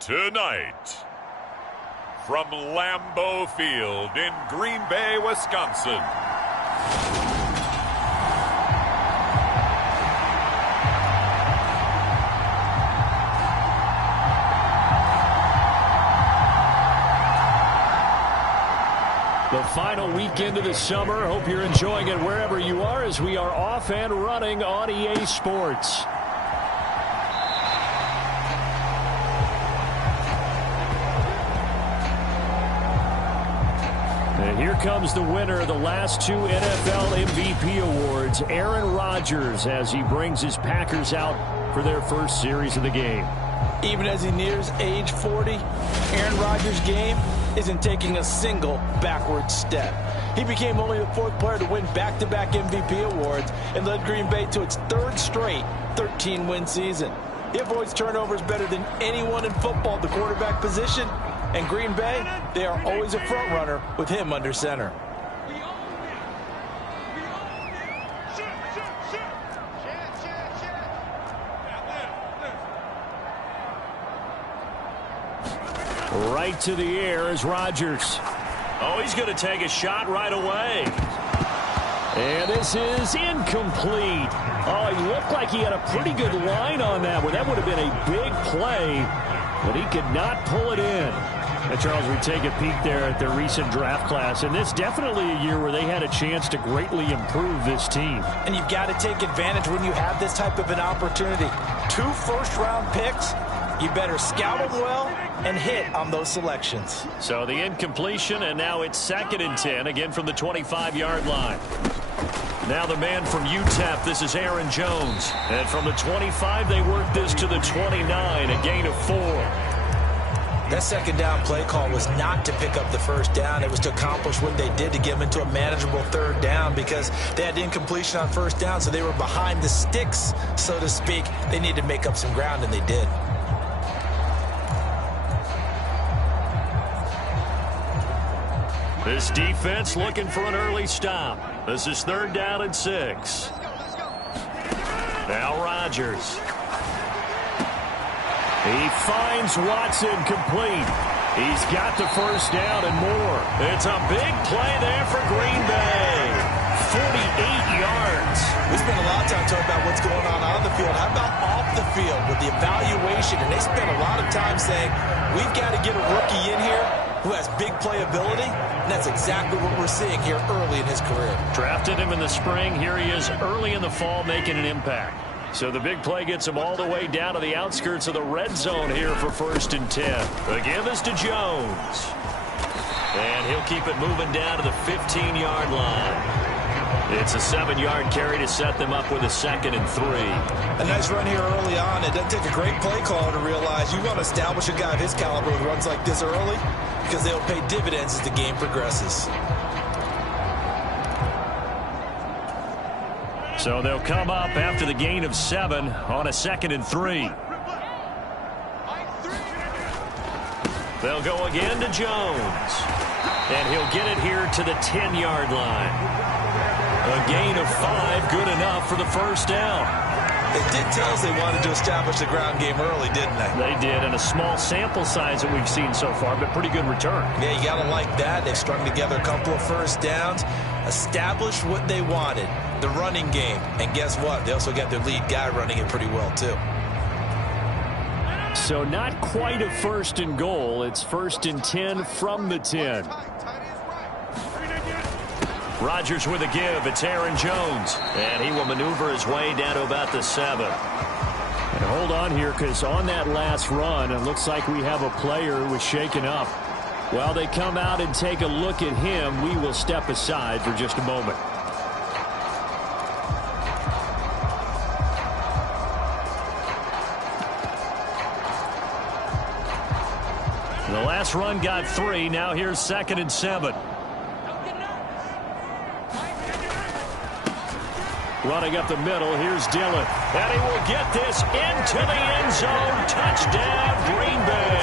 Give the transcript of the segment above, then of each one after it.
Tonight, from Lambeau Field in Green Bay, Wisconsin. The final weekend of the summer. Hope you're enjoying it wherever you are as we are off and running on EA Sports. And here comes the winner of the last two NFL MVP awards, Aaron Rodgers, as he brings his Packers out for their first series of the game. Even as he nears age 40, Aaron Rodgers' game isn't taking a single backward step. He became only the fourth player to win back-to-back MVP awards and led Green Bay to its third straight 13-win season. He avoids turnovers better than anyone in football at the quarterback position. And Green Bay, they are always a front runner with him under center. Right to the air is Rodgers. Oh, he's going to take a shot right away. And this is incomplete. Oh, he looked like he had a pretty good line on that one. That would have been a big play, but he could not pull it in. And Charles, we take a peek there at their recent draft class, and this definitely a year where they had a chance to greatly improve this team. And you've got to take advantage when you have this type of an opportunity. 2 first-round picks, you better scout them well and hit on those selections. So the incompletion, and now it's 2nd and 10, again from the 25-yard line. Now the man from UTEP, this is Aaron Jones. And from the 25, they work this to the 29, a gain of 4. That second down play call was not to pick up the first down. It was to accomplish what they did to get them into a manageable third down because they had incompletion on first down, so they were behind the sticks, so to speak. They needed to make up some ground, and they did. This defense looking for an early stop. This is 3rd down and 6. Now Rodgers. He finds Watson complete. He's got the first down and more. It's a big play there for Green Bay. 48 yards. We spent a lot of time talking about what's going on the field. How about off the field with the evaluation? And they spent a lot of time saying, we've got to get a rookie in here who has big playability, and that's exactly what we're seeing here early in his career. Drafted him in the spring. Here he is early in the fall making an impact. So the big play gets him all the way down to the outskirts of the red zone here for 1st and 10. The give is to Jones. And he'll keep it moving down to the 15-yard line. It's a 7-yard carry to set them up with a 2nd and 3. A nice run here early on. It doesn't take a great play caller to realize you want to establish a guy of his caliber with runs like this early because they'll pay dividends as the game progresses. So they'll come up after the gain of 7 on a 2nd and 3. They'll go again to Jones. And he'll get it here to the 10-yard line. A gain of 5, good enough for the first down. They did tell us they wanted to establish the ground game early, didn't they? They did, and a small sample size that we've seen so far, but pretty good return. Yeah, you got to like that. They've strung together a couple of first downs, established what they wanted, the running game. And guess what? They also got their lead guy running it pretty well, too. So not quite a 1st and goal. It's 1st and 10 from the 10. Rodgers with a give. It's Aaron Jones. And he will maneuver his way down to about the 7. And hold on here, because on that last run, it looks like we have a player who was shaken up. While they come out and take a look at him, we will step aside for just a moment. The last run got 3. Now here's 2nd and 7. Running up the middle, here's Dillon. And he will get this into the end zone. Touchdown, Green Bay.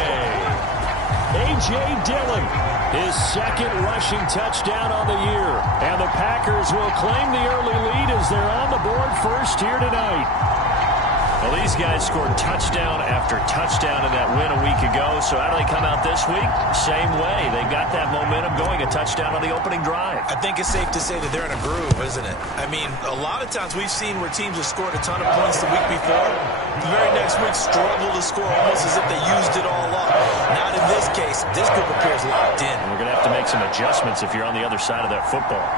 A.J. Dillon, his 2nd rushing touchdown on the year. And the Packers will claim the early lead as they're on the board first here tonight. Well, these guys scored touchdown after touchdown in that win a week ago. So how do they come out this week? Same way. They got that momentum going, a touchdown on the opening drive. I think it's safe to say that they're in a groove, isn't it? I mean, a lot of times we've seen where teams have scored a ton of points the week before. The very next week struggle to score almost as if they used it all up. Not in this case. This group appears locked in. We're going to have to make some adjustments if you're on the other side of that football.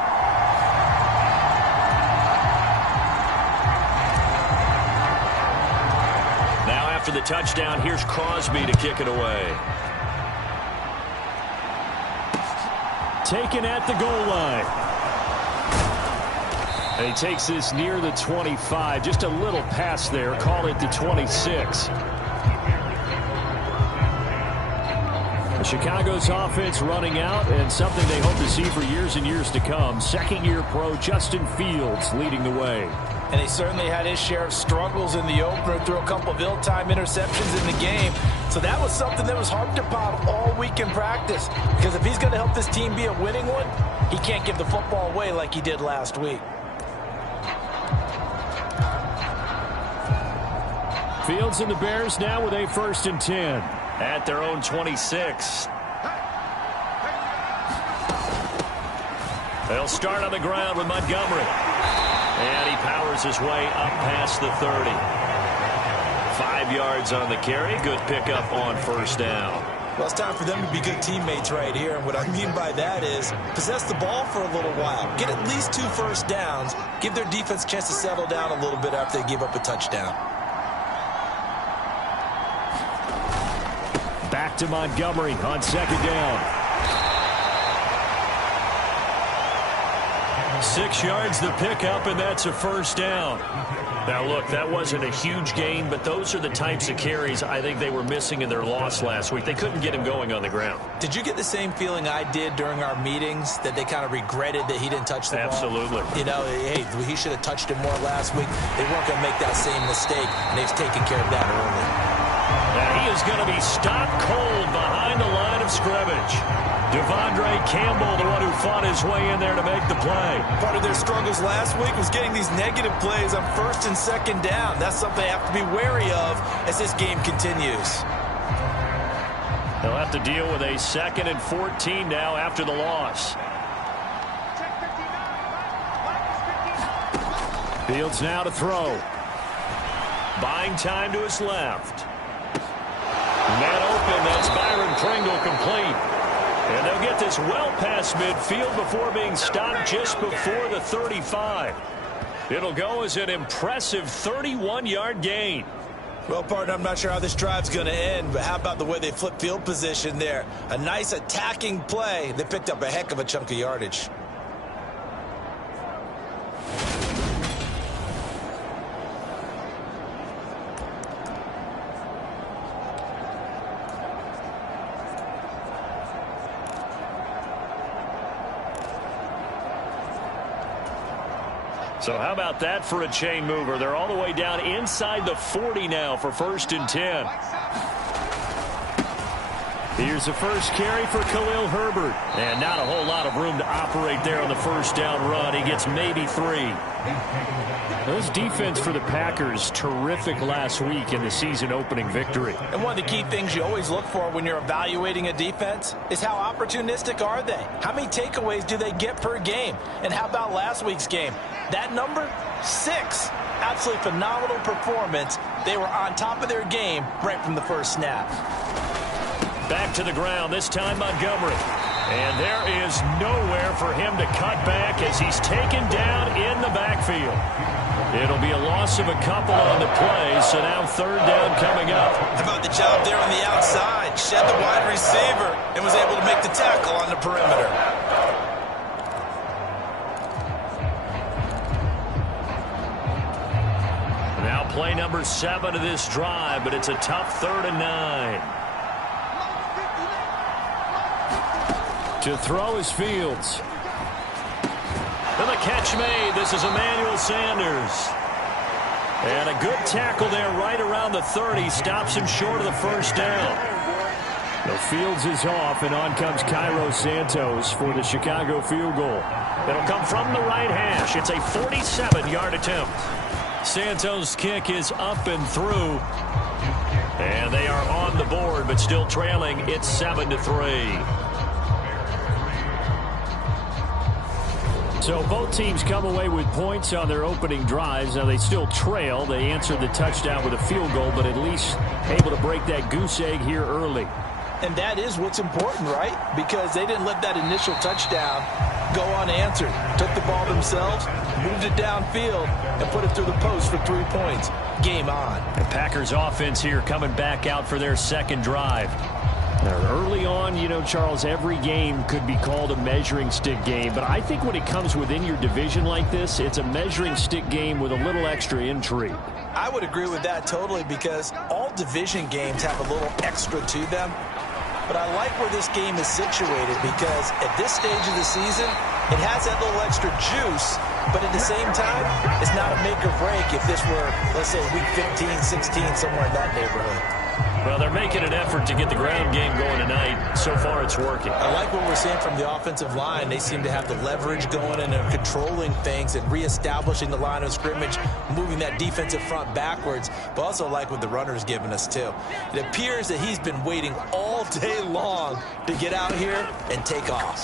After the touchdown, here's Crosby to kick it away. Taken at the goal line. And he takes this near the 25. Just a little pass there. Call it the 26. The Chicago's offense running out, and something they hope to see for years and years to come. 2nd-year pro Justin Fields leading the way. And he certainly had his share of struggles in the opener, threw a couple of ill-timed interceptions in the game. So that was something that was harped upon all week in practice. Because if he's going to help this team be a winning one, he can't give the football away like he did last week. Fields and the Bears now with a 1st and 10 at their own 26. They'll start on the ground with Montgomery. And he powers his way up past the 30. 5 yards on the carry. Good pickup on 1st down. Well, it's time for them to be good teammates right here. And what I mean by that is possess the ball for a little while. Get at least 2 first downs. Give their defense a chance to settle down a little bit after they give up a touchdown. Back to Montgomery on 2nd down. 6 yards the pickup, and that's a first down. Now, look, that wasn't a huge gain, but those are the types of carries I think they were missing in their loss last week. They couldn't get him going on the ground. Did you get the same feeling I did during our meetings, that they kind of regretted that he didn't touch the ball? Absolutely. You know, hey, he should have touched it more last week. They weren't going to make that same mistake, and they've taken care of that early. And he is going to be stopped cold behind the line of scrimmage. Devondre Campbell, the one who fought his way in there to make the play. Part of their struggles last week was getting these negative plays on 1st and 2nd down. That's something they have to be wary of as this game continues. They'll have to deal with a 2nd and 14 now after the loss. Fields now to throw. Buying time to his left. Man open, that's Byron Pringle complete. And they'll get this well past midfield before being stopped just before the 35. It'll go as an impressive 31-yard gain. Well, partner, I'm not sure how this drive's going to end, but how about the way they flip field position there? A nice attacking play. They picked up a heck of a chunk of yardage. So how about that for a chain mover? They're all the way down inside the 40 now for 1st and 10. Here's the first carry for Khalil Herbert. And not a whole lot of room to operate there on the first down run. He gets maybe 3. This defense for the Packers, terrific last week in the season-opening victory. And one of the key things you always look for when you're evaluating a defense is how opportunistic are they? How many takeaways do they get per game? And how about last week's game? That number, 6. Absolutely phenomenal performance. They were on top of their game right from the first snap. Back to the ground, this time Montgomery. And there is nowhere for him to cut back as he's taken down in the backfield. It'll be a loss of a couple on the play, so now 3rd down coming up. How about the job there on the outside? Shed the wide receiver and was able to make the tackle on the perimeter. Now play number 7 of this drive, but it's a tough 3rd and 9. To throw is Fields. And the catch made. This is Emmanuel Sanders. And a good tackle there right around the 30. Stops him short of the first down. The Fields is off, and on comes Cairo Santos for the Chicago field goal. It'll come from the right hash. It's a 47-yard attempt. Santos' kick is up and through. And they are on the board, but still trailing. It's 7-3. So both teams come away with points on their opening drives. Now they still trail. They answered the touchdown with a field goal, but at least able to break that goose egg here early. And that is what's important, right? Because they didn't let that initial touchdown go unanswered. Took the ball themselves, moved it downfield, and put it through the post for 3 points. Game on. The Packers offense here coming back out for their 2nd drive. Now, early on, you know, Charles, every game could be called a measuring stick game. But I think when it comes within your division like this, it's a measuring stick game with a little extra intrigue. I would agree with that totally, because all division games have a little extra to them. But I like where this game is situated, because at this stage of the season, it has that little extra juice. But at the same time, it's not a make or break if this were, let's say, week 15, 16, somewhere in that neighborhood. Well, they're making an effort to get the ground game going tonight. So far, it's working. I like what we're seeing from the offensive line. They seem to have the leverage going, and they're controlling things and reestablishing the line of scrimmage, moving that defensive front backwards. But also like what the runner's giving us, too. It appears that he's been waiting all day long to get out here and take off.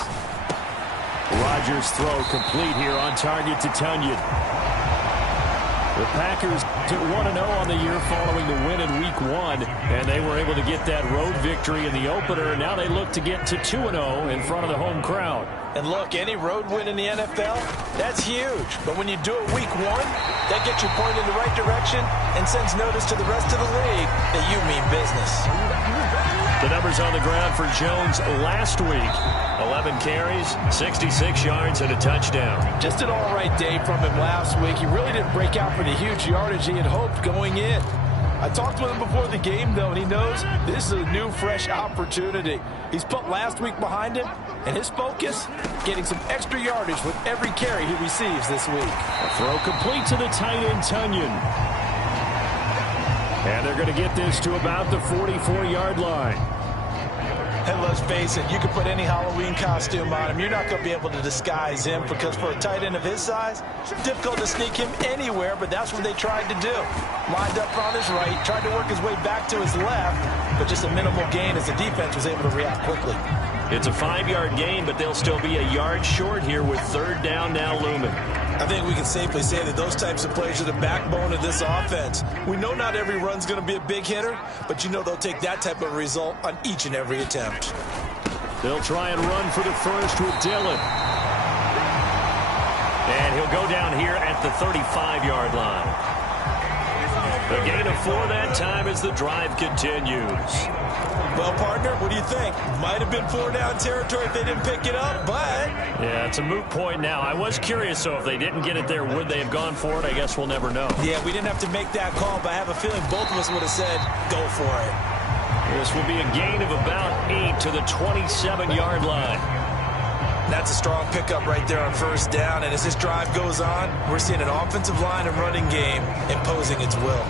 Rodgers' throw complete here on target to Tunyon. The Packers took 1-0 on the year following the win in Week 1, and they were able to get that road victory in the opener, and now they look to get to 2-0 in front of the home crowd. And look, any road win in the NFL, that's huge. But when you do it Week 1, that gets you pointed in the right direction and sends notice to the rest of the league that you mean business. The numbers on the ground for Jones last week: 11 carries, 66 yards, and a touchdown. Just an all-right day from him last week. He really didn't break out for the huge yardage he had hoped going in. I talked with him before the game, though, and he knows this is a new, fresh opportunity. He's put last week behind him, and his focus, getting some extra yardage with every carry he receives this week. A throw complete to the tight end, Tunyon. And they're going to get this to about the 44-yard line. And let's face it, you can put any Halloween costume on him. You're not going to be able to disguise him because for a tight end of his size, difficult to sneak him anywhere, but that's what they tried to do. Lined up on his right, tried to work his way back to his left, but just a minimal gain as the defense was able to react quickly. It's a 5-yard gain, but they'll still be a yard short here with third down now looming. I think we can safely say that those types of plays are the backbone of this offense. We know not every run's going to be a big hitter, but you know they'll take that type of result on each and every attempt. They'll try and run for the first with Dillon. And he'll go down here at the 35-yard line. A gain of 4 that time as the drive continues. Well, partner, what do you think? Might have been 4-down territory if they didn't pick it up, but... Yeah, it's a moot point now. I was curious, so if they didn't get it there, would they have gone for it? I guess we'll never know. Yeah, we didn't have to make that call, but I have a feeling both of us would have said, go for it. This will be a gain of about 8 to the 27-yard line. That's a strong pickup right there on first down, and as this drive goes on, we're seeing an offensive line and running game imposing its will.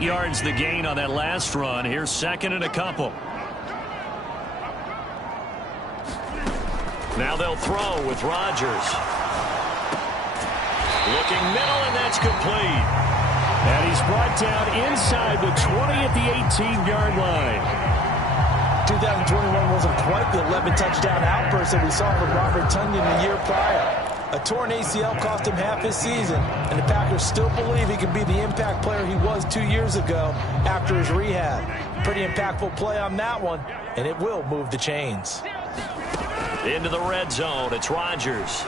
Yards the gain on that last run. Here's second and a couple. Now they'll throw with Rodgers. Looking middle, and that's complete. And he's brought down inside the 20 at the 18-yard line. 2021 wasn't quite the 11-touchdown outburst that we saw from Robert Tunyon the year prior. A torn ACL cost him half his season, and the Packers still believe he can be the impact player he was 2 years ago after his rehab. Pretty impactful play on that one, and it will move the chains. Into the red zone, it's Rodgers.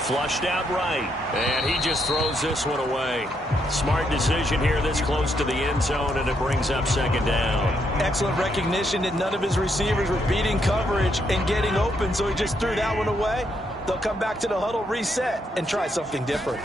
Flushed out right, and he just throws this one away. Smart decision here this close to the end zone, and it brings up second down. Excellent recognition that none of his receivers were beating coverage and getting open, so he just threw that one away. They'll come back to the huddle, reset, and try something different.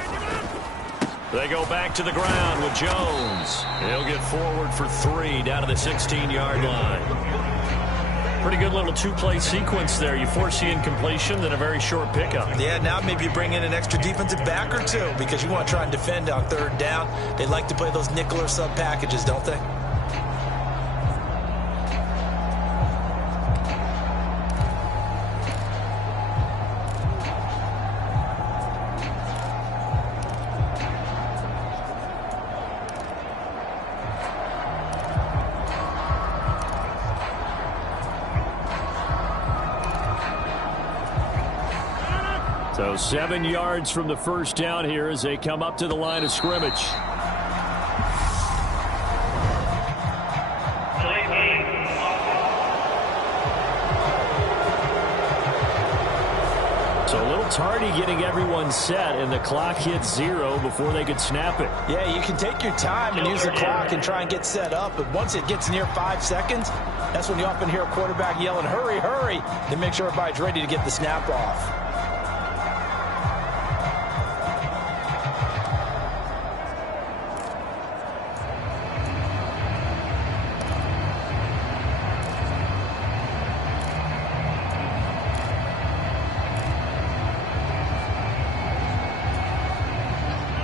They go back to the ground with Jones. He'll get forward for 3 down to the 16-yard line. Pretty good little two-play sequence there. You force the incompletion, then a very short pickup. Yeah, now maybe you bring in an extra defensive back or two because you want to try and defend on third down. They like to play those nickel or sub packages, don't they? So 7 yards from the first down here as they come up to the line of scrimmage. So a little tardy getting everyone set, and the clock hit 0 before they could snap it. Yeah, you can take your time and use the clock and try and get set up, but once it gets near 5 seconds, that's when you often hear a quarterback yelling, hurry, hurry, to make sure everybody's ready to get the snap off.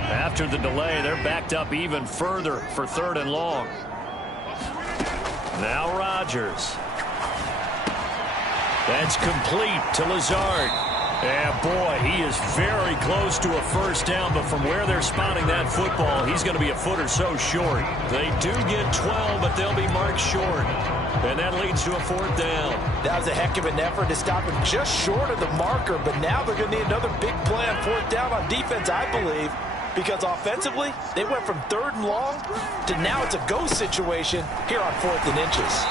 After the delay, they're backed up even further for 3rd and long. Now Rodgers. That's complete to Lazard. And boy, he is very close to a first down, but from where they're spotting that football, he's going to be a foot or so short. They do get 12, but they'll be marked short. And that leads to a fourth down. That was a heck of an effort to stop him just short of the marker, but now they're going to need another big play on fourth down on defense, I believe, because offensively, they went from 3rd and long to now it's a go situation here on 4th and inches.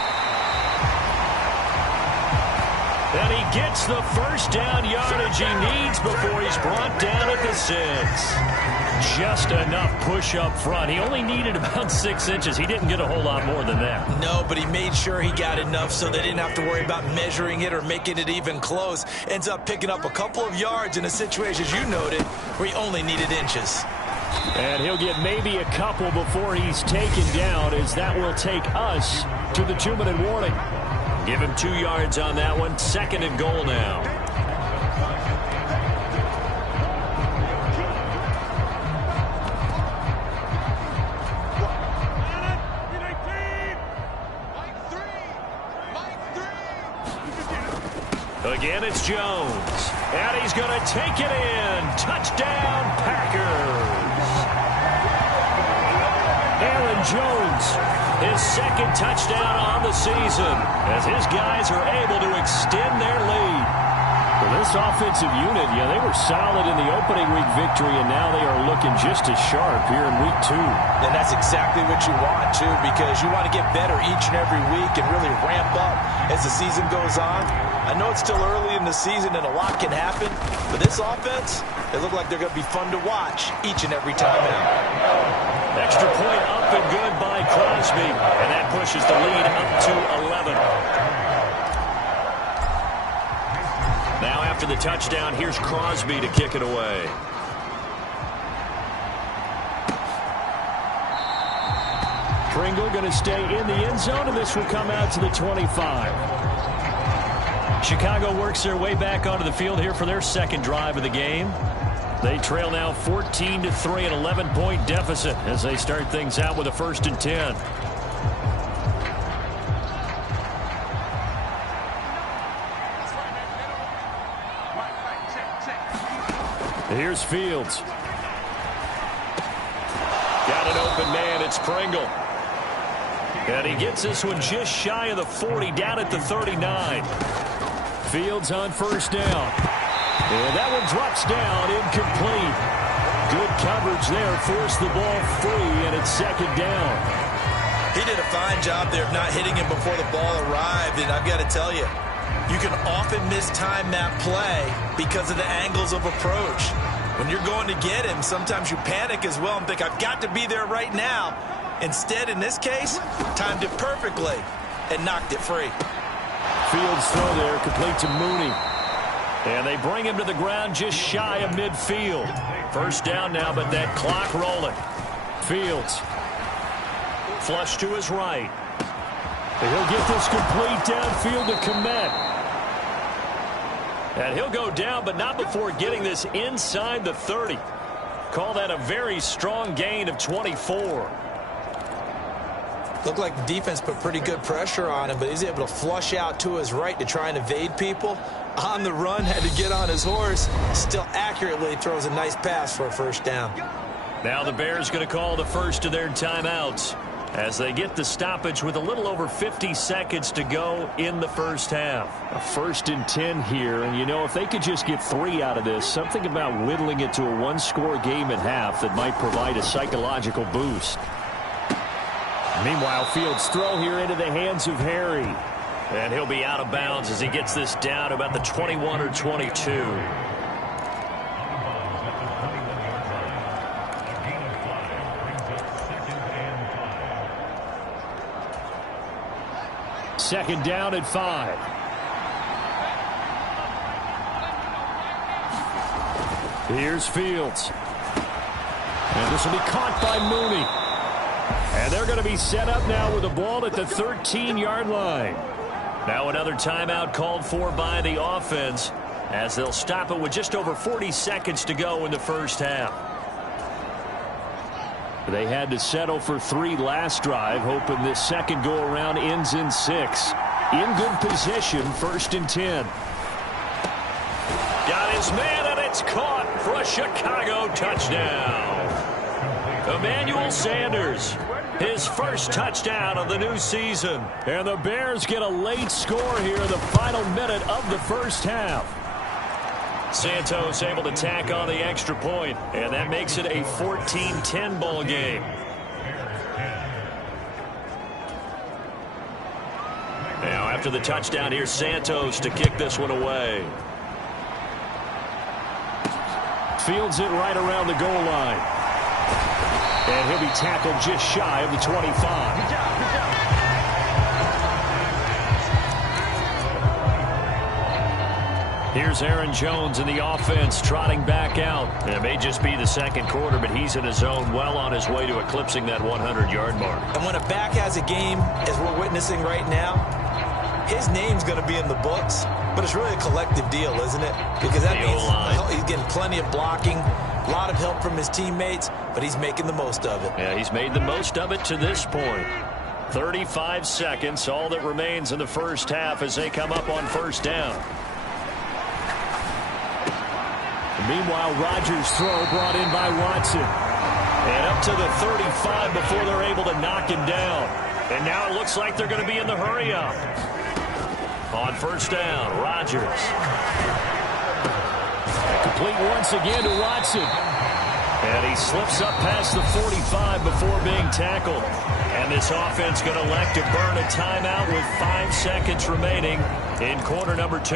And he gets the first down yardage he needs before he's brought down at the 6. Just enough push up front. He only needed about 6 inches. He didn't get a whole lot more than that. No, but he made sure he got enough so they didn't have to worry about measuring it or making it even close. Ends up picking up a couple of yards in a situation, as you noted, where he only needed inches. And he'll get maybe a couple before he's taken down, as that will take us to the 2-minute warning. Give him 2 yards on that one. 2nd and goal now. Again, it's Jones. And he's going to take it in. Touchdown, Packers. Aaron Jones, his 2nd touchdown on the season, as his guys are able to extend their lead. Well, this offensive unit, they were solid in the opening week victory, and now they are looking just as sharp here in week 2. And that's exactly what you want, too, because you want to get better each and every week and really ramp up as the season goes on. I know it's still early in the season and a lot can happen, but this offense, they look like they're going to be fun to watch each and every time out. Extra point up and good by Crosby, and that pushes the lead up to 11. Now after the touchdown, here's Crosby to kick it away. Pringle going to stay in the end zone, and this will come out to the 25. Chicago works their way back onto the field here for their 2nd drive of the game. They trail now 14-3, an 11-point deficit as they start things out with a 1st and 10. Here's Fields. Got an open man. It's Pringle. And he gets this one just shy of the 40, down at the 39. Fields on 1st down. And that one drops down, incomplete. Good coverage there, forced the ball free, and it's 2nd down. He did a fine job there of not hitting him before the ball arrived, and I've got to tell you, you can often mistime that play because of the angles of approach. When you're going to get him, sometimes you panic as well and think, I've got to be there right now. Instead, in this case, timed it perfectly and knocked it free. Fields throw there, complete to Mooney. And they bring him to the ground just shy of midfield. 1st down now, but that clock rolling. Fields. Flush to his right. And he'll get this complete downfield to Kmet. And he'll go down, but not before getting this inside the 30. Call that a very strong gain of 24. Looked like the defense put pretty good pressure on him, but he's able to flush out to his right to try and evade people. On the run, had to get on his horse. Still accurately throws a nice pass for a 1st down. Now the Bears going to call the first of their timeouts as they get the stoppage with a little over 50 seconds to go in the 1st half. A 1st and 10 here, and if they could just get 3 out of this, something about whittling it to a 1-score game at half that might provide a psychological boost. Meanwhile, Fields' throw here into the hands of Harry. And he'll be out of bounds as he gets this down about the 21 or 22. Second down at 5. Here's Fields. And this will be caught by Mooney. And they're going to be set up now with the ball at the 13-yard line. Now another timeout called for by the offense as they'll stop it with just over 40 seconds to go in the 1st half. They had to settle for 3 last drive, hoping this second go-around ends in 6. In good position, 1st and 10. Got his man, and it's caught for a Chicago touchdown. Emmanuel Sanders, his first touchdown of the new season. And the Bears get a late score here in the final minute of the first half. Santos able to tack on the extra point, and that makes it a 14-10 ball game. Now, after the touchdown, here's Santos to kick this one away. Fields it right around the goal line. And he'll be tackled just shy of the 25. Good job, good job. Here's Aaron Jones in the offense trotting back out. It may just be the second quarter, but he's in his zone, well on his way to eclipsing that 100-yard mark. And when a back has a game, as we're witnessing right now, his name's going to be in the books, but it's really a collective deal, isn't it? Because that means he's getting plenty of blocking, a lot of help from his teammates, but he's making the most of it. Yeah, he's made the most of it to this point. 35 seconds, all that remains in the first half as they come up on 1st down. Meanwhile, Rodgers' throw brought in by Watson. And up to the 35 before they're able to knock him down. And now it looks like they're going to be in the hurry-up. On 1st down, Rodgers. Complete once again to Watson. And he slips up past the 45 before being tackled. And this offense going to elect to burn a timeout with 5 seconds remaining in quarter number 2.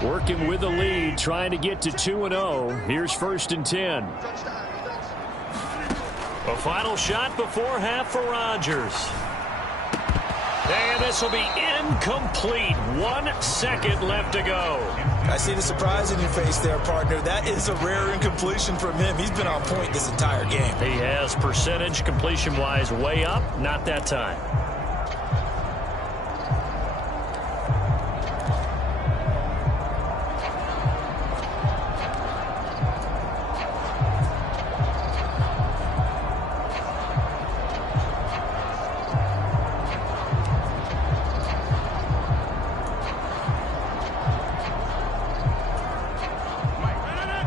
Working with the lead, trying to get to 2-0. Here's 1st and 10. A final shot before half for Rodgers. And this will be incomplete. 1 second left to go. I see the surprise in your face there, partner. That is a rare incompletion from him. He's been on point this entire game. He has percentage completion-wise way up. Not that time.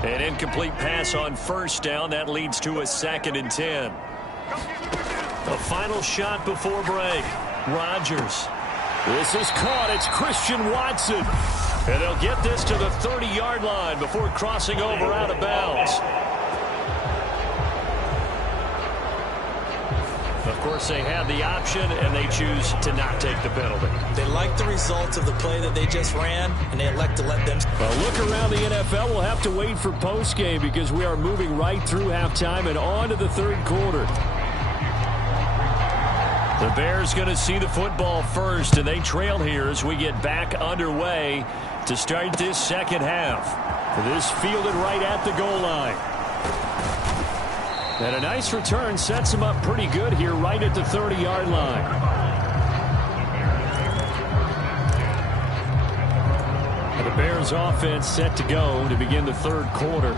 An incomplete pass on 1st down. That leads to a 2nd and 10. A final shot before break. Rodgers. This is caught. It's Christian Watson. And they'll get this to the 30-yard line before crossing over out of bounds. Of course, they have the option, and they choose to not take the penalty. They like the results of the play that they just ran, and they elect to let them. Well, look around the NFL. We'll have to wait for postgame because we are moving right through halftime and on to the 3rd quarter. The Bears going to see the football first, and they trail here as we get back underway to start this 2nd half. This fielded right at the goal line. And a nice return sets him up pretty good here right at the 30-yard line. And the Bears offense set to go to begin the 3rd quarter.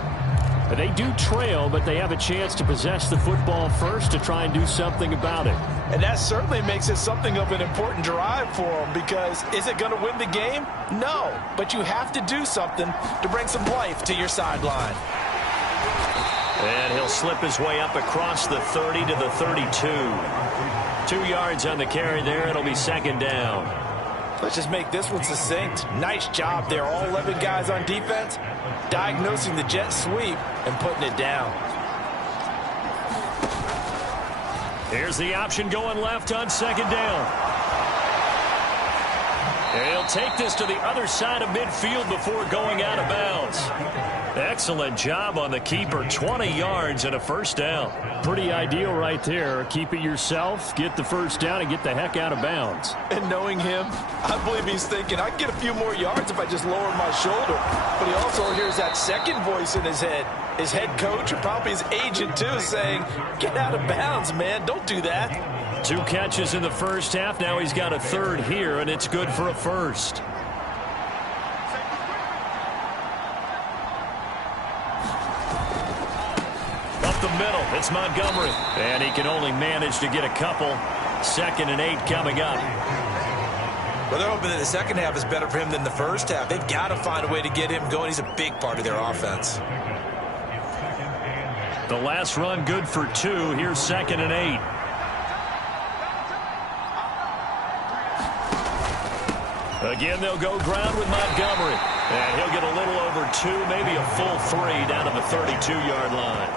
And they do trail, but they have a chance to possess the football first to try and do something about it. And that certainly makes it something of an important drive for them, because is it going to win the game? No, but you have to do something to bring some life to your sideline. And he'll slip his way up across the 30 to the 32. 2 yards on the carry there. It'll be 2nd down. Let's just make this one succinct. Nice job there. All 11 guys on defense diagnosing the jet sweep and putting it down. Here's the option going left on 2nd down. And he'll take this to the other side of midfield before going out of bounds. Excellent job on the keeper. 20 yards and a first down. Pretty ideal right there. Keep it yourself, get the first down, and get the heck out of bounds. And knowing him, I believe he's thinking, I can get a few more yards if I just lower my shoulder. But he also hears that second voice in his head. His head coach, or probably his agent too, saying, get out of bounds, man. Don't do that. 2 catches in the first half. Now he's got a third here, and it's good for a first. The middle, it's Montgomery, and he can only manage to get a couple. 2nd and 8 coming up. Well, they're hoping that the second half is better for him than the first half. They've got to find a way to get him going. He's a big part of their offense. The last run good for 2. Here's 2nd and 8. Again, they'll go ground with Montgomery, and he'll get a little over 2, maybe a full 3 down to the 32-yard line.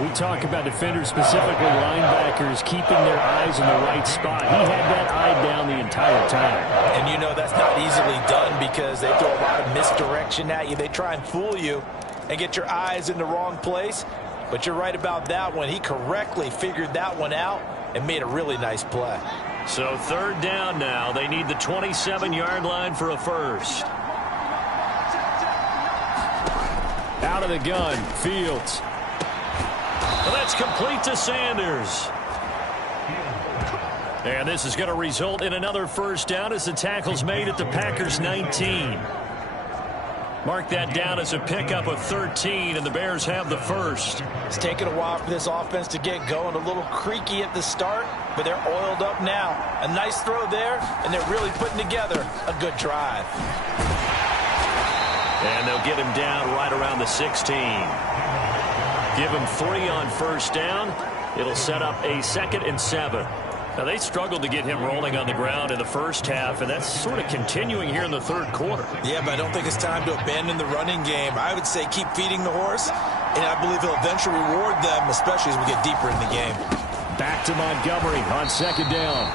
We talk about defenders, specifically linebackers, keeping their eyes in the right spot. He had that eye down the entire time. And you know that's not easily done because they throw a lot of misdirection at you. They try and fool you and get your eyes in the wrong place. But you're right about that one. He correctly figured that one out and made a really nice play. So 3rd down now. They need the 27-yard line for a first. Out of the gun, Fields. Well, that's complete to Sanders. And this is going to result in another first down as the tackle's made at the Packers' 19. Mark that down as a pickup of 13, and the Bears have the first. It's taken a while for this offense to get going. A little creaky at the start, but they're oiled up now. A nice throw there, and they're really putting together a good drive. And they'll get him down right around the 16. Give him 3 on first down. It'll set up a 2nd and 7. Now, they struggled to get him rolling on the ground in the first half, and that's sort of continuing here in the 3rd quarter. Yeah, but I don't think it's time to abandon the running game. I would say keep feeding the horse, and I believe he'll eventually reward them, especially as we get deeper in the game. Back to Montgomery on 2nd down.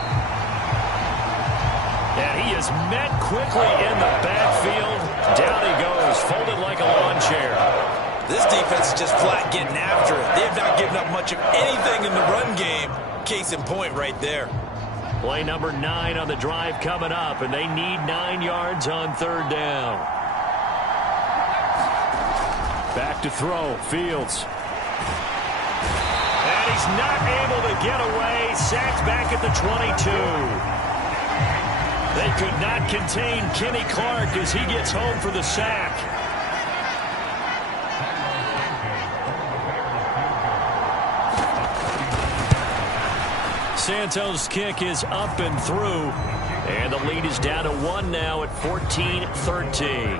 And he is met quickly in the backfield. Down he goes, folded like a lawn chair. This defense is just flat getting after it. They have not given up much of anything in the run game. Case in point right there. Play number 9 on the drive coming up, and they need 9 yards on 3rd down. Back to throw, Fields. And he's not able to get away. Sacked back at the 22. They could not contain Kenny Clark as he gets home for the sack. Santos' kick is up and through, and the lead is down to 1 now at 14-13.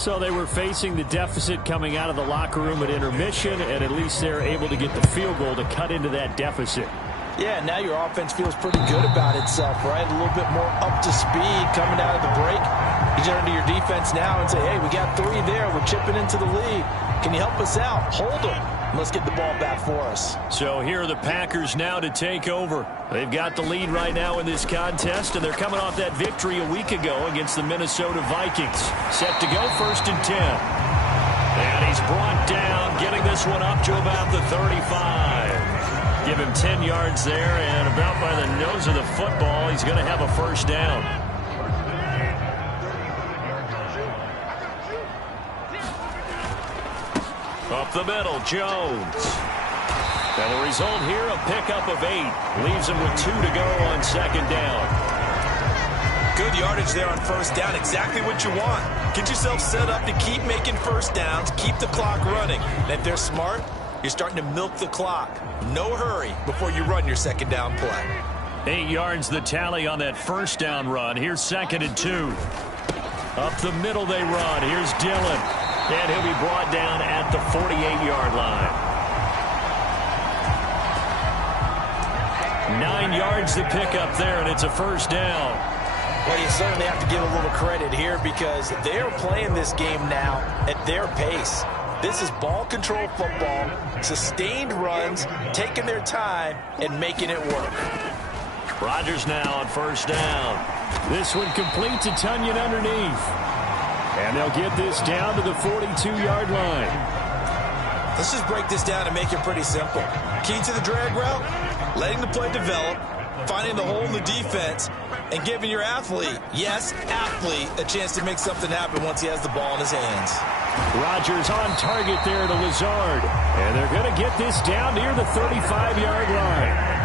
So they were facing the deficit coming out of the locker room at intermission, and at least they're able to get the field goal to cut into that deficit. Yeah, now your offense feels pretty good about itself, right? A little bit more up to speed coming out of the break. You turn to your defense now and say, hey, we got 3 there. We're chipping into the lead. Can you help us out? Hold them. Let's get the ball back for us. So here are the Packers now to take over. They've got the lead right now in this contest, and they're coming off that victory a week ago against the Minnesota Vikings. Set to go 1st and 10. And he's brought down, getting this one up to about the 35. Give him 10 yards there, and about by the nose of the football, he's going to have a first down. Up the middle, Jones. And the result here, a pickup of 8. Leaves him with 2 to go on 2nd down. Good yardage there on first down. Exactly what you want. Get yourself set up to keep making first downs. Keep the clock running. And if they're smart, you're starting to milk the clock. No hurry before you run your 2nd down play. 8 yards the tally on that first down run. Here's 2nd and 2. Up the middle they run. Here's Dillon. And he'll be brought down at the 48-yard line. 9 yards to pick up there, and it's a first down. Well, you certainly have to give a little credit here because they're playing this game now at their pace. This is ball control football, sustained runs, taking their time and making it work. Rodgers now on first down. This one completes a Tunyon underneath. And they'll get this down to the 42-yard line. Let's just break this down and make it pretty simple. Key to the drag route, letting the play develop, finding the hole in the defense, and giving your athlete, yes, athlete, a chance to make something happen once he has the ball in his hands. Rodgers on target there to Lazard. And they're going to get this down near the 35-yard line.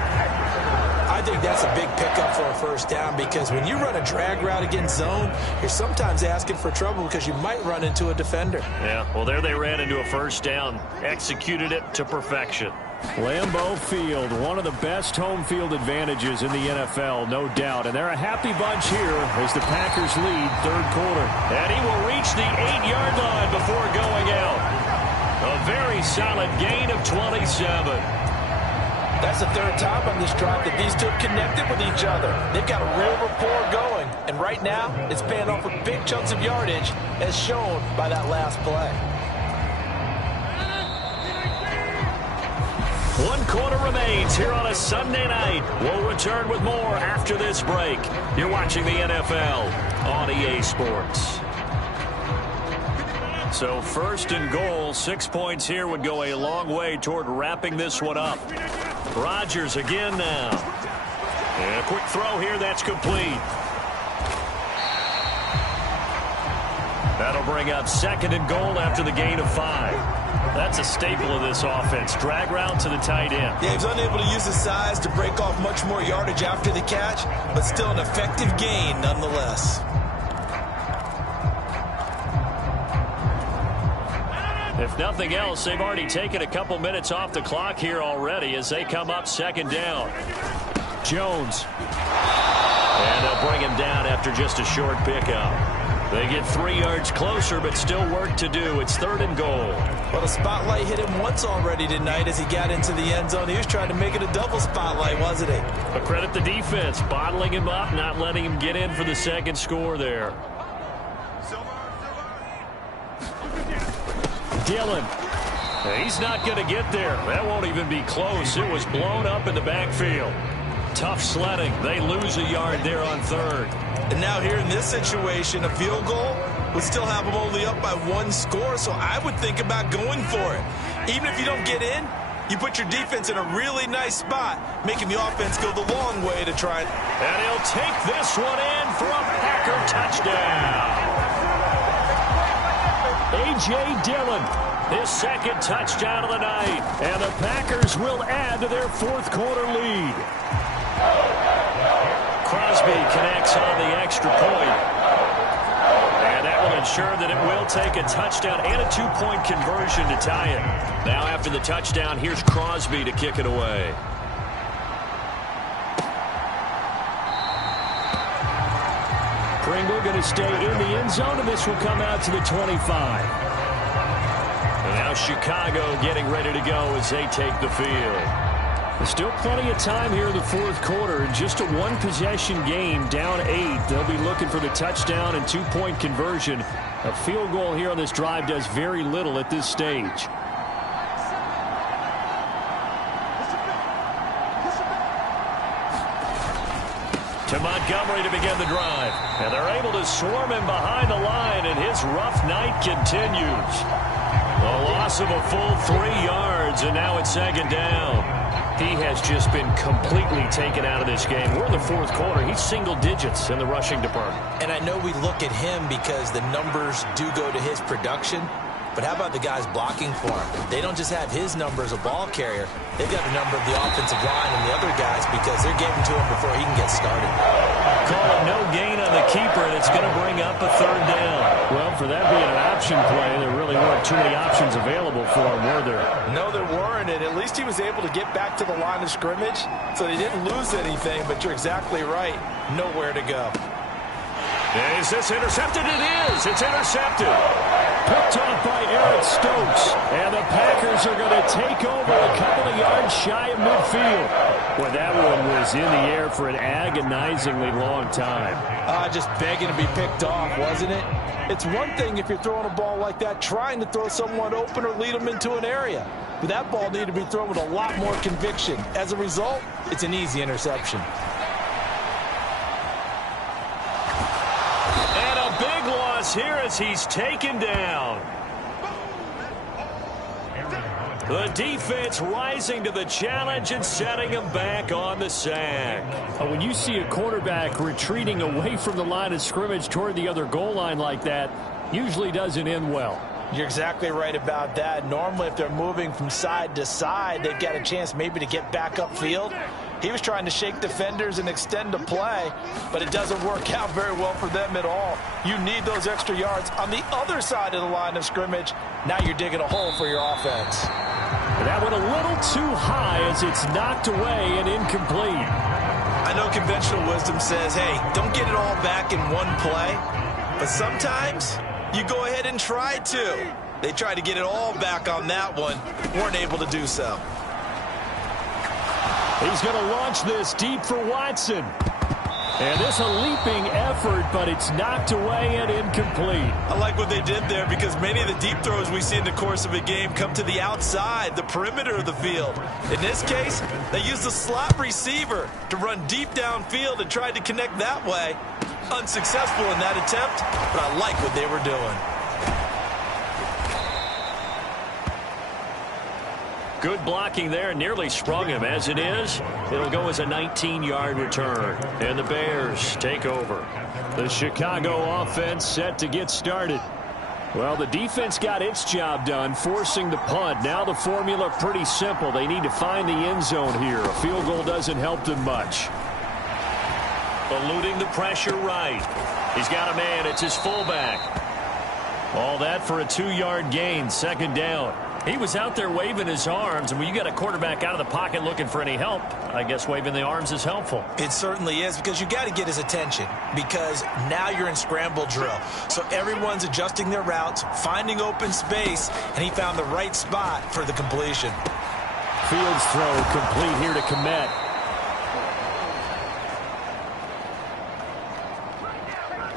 I think that's a big pickup for a first down because when you run a drag route against zone, you're sometimes asking for trouble because you might run into a defender. Yeah, well, there they ran into a first down. Executed it to perfection. Lambeau Field, one of the best home field advantages in the NFL, no doubt. And they're a happy bunch here as the Packers lead third quarter. And he will reach the 8-yard line before going out. A very solid gain of 27. That's the third time on this drive that these two have connected with each other. They've got a real rapport going. And right now, it's paying off with big chunks of yardage as shown by that last play. 1 quarter remains here on a Sunday night. We'll return with more after this break. You're watching the NFL on EA Sports. So first and goal, 6 points here would go a long way toward wrapping this one up. Rodgers again now. And a quick throw here, that's complete. That'll bring up second and goal after the gain of 5. That's a staple of this offense. Drag route to the tight end. Yeah, he's unable to use his size to break off much more yardage after the catch, but still an effective gain nonetheless. If nothing else, they've already taken a couple minutes off the clock here already as they come up second down. Jones. And they'll bring him down after just a short pickup. They get 3 yards closer, but still work to do. It's third and goal. Well, the spotlight hit him once already tonight as he got into the end zone. He was trying to make it a double spotlight, wasn't he? But credit the defense, bottling him up, not letting him get in for the second score there. Dillon. He's not going to get there. That won't even be close. It was blown up in the backfield. Tough sledding. They lose a yard there on third. And now here in this situation, a field goal would still have them only up by 1 score, so I would think about going for it. Even if you don't get in, you put your defense in a really nice spot, making the offense go the long way to try it. And he'll take this one in for a Packer touchdown. A.J. Dillon, his second touchdown of the night. And the Packers will add to their fourth quarter lead. Crosby connects on the extra point. And that will ensure that it will take a touchdown and a 2-point conversion to tie it. Now after the touchdown, here's Crosby to kick it away. Pringle going to stay in the end zone, and this will come out to the 25. And now Chicago getting ready to go as they take the field. There's still plenty of time here in the fourth quarter. Just a one-possession game, down 8. They'll be looking for the touchdown and 2-point conversion. A field goal here on this drive does very little at this stage. To Montgomery to begin the drive. And they're able to swarm him behind the line, and his rough night continues. A loss of a full 3 yards, and now it's second down. He has just been completely taken out of this game. We're in the fourth quarter. He's single digits in the rushing department. And I know we look at him because the numbers do go to his production. But how about the guys blocking for him? They don't just have his number as a ball carrier. They've got the number of the offensive line and the other guys because they're getting to him before he can get started. Call it no gain on the keeper, and it's going to bring up a third down. Well, for that being an option play, there really weren't too many options available for him, were there? No, there weren't, and at least he was able to get back to the line of scrimmage, so they didn't lose anything, but you're exactly right. Nowhere to go. Is this intercepted? It is. It's intercepted. Picked off by Eric Stokes. And the Packers are going to take over a couple of yards shy of midfield. Well, that one was in the air for an agonizingly long time. Just begging to be picked off, wasn't it? It's one thing if you're throwing a ball like that, trying to throw someone open or lead them into an area. But that ball needed to be thrown with a lot more conviction. As a result, it's an easy interception. loss here as he's taken down. The defense rising to the challenge and setting him back on the sack. When you see a quarterback retreating away from the line of scrimmage toward the other goal line like that, usually doesn't end well. You're exactly right about that. Normally, if they're moving from side to side, they've got a chance maybe to get back upfield. He was trying to shake defenders and extend the play, but it doesn't work out very well for them at all. You need those extra yards on the other side of the line of scrimmage. Now you're digging a hole for your offense. That went a little too high as it's knocked away and incomplete. I know conventional wisdom says, hey, don't get it all back in one play, but sometimes you go ahead and try to. They tried to get it all back on that one, weren't able to do so. He's going to launch this deep for Watson. And this a leaping effort, but it's knocked away and incomplete. I like what they did there because many of the deep throws we see in the course of a game come to the outside, the perimeter of the field. In this case, they used the slot receiver to run deep downfield and tried to connect that way. Unsuccessful in that attempt, but I like what they were doing. Good blocking there, nearly sprung him. As it is, it'll go as a 19-yard return. And the Bears take over. The Chicago offense set to get started. Well, the defense got its job done, forcing the punt. Now the formula pretty simple. They need to find the end zone here. A field goal doesn't help them much. Eluding the pressure right. He's got a man. It's his fullback. All that for a 2-yard gain, second down. He was out there waving his arms, and when you got a quarterback out of the pocket looking for any help, I guess waving the arms is helpful. It certainly is, because you got to get his attention, because now you're in scramble drill. So everyone's adjusting their routes, finding open space, and he found the right spot for the completion. Fields throw complete here to Komet.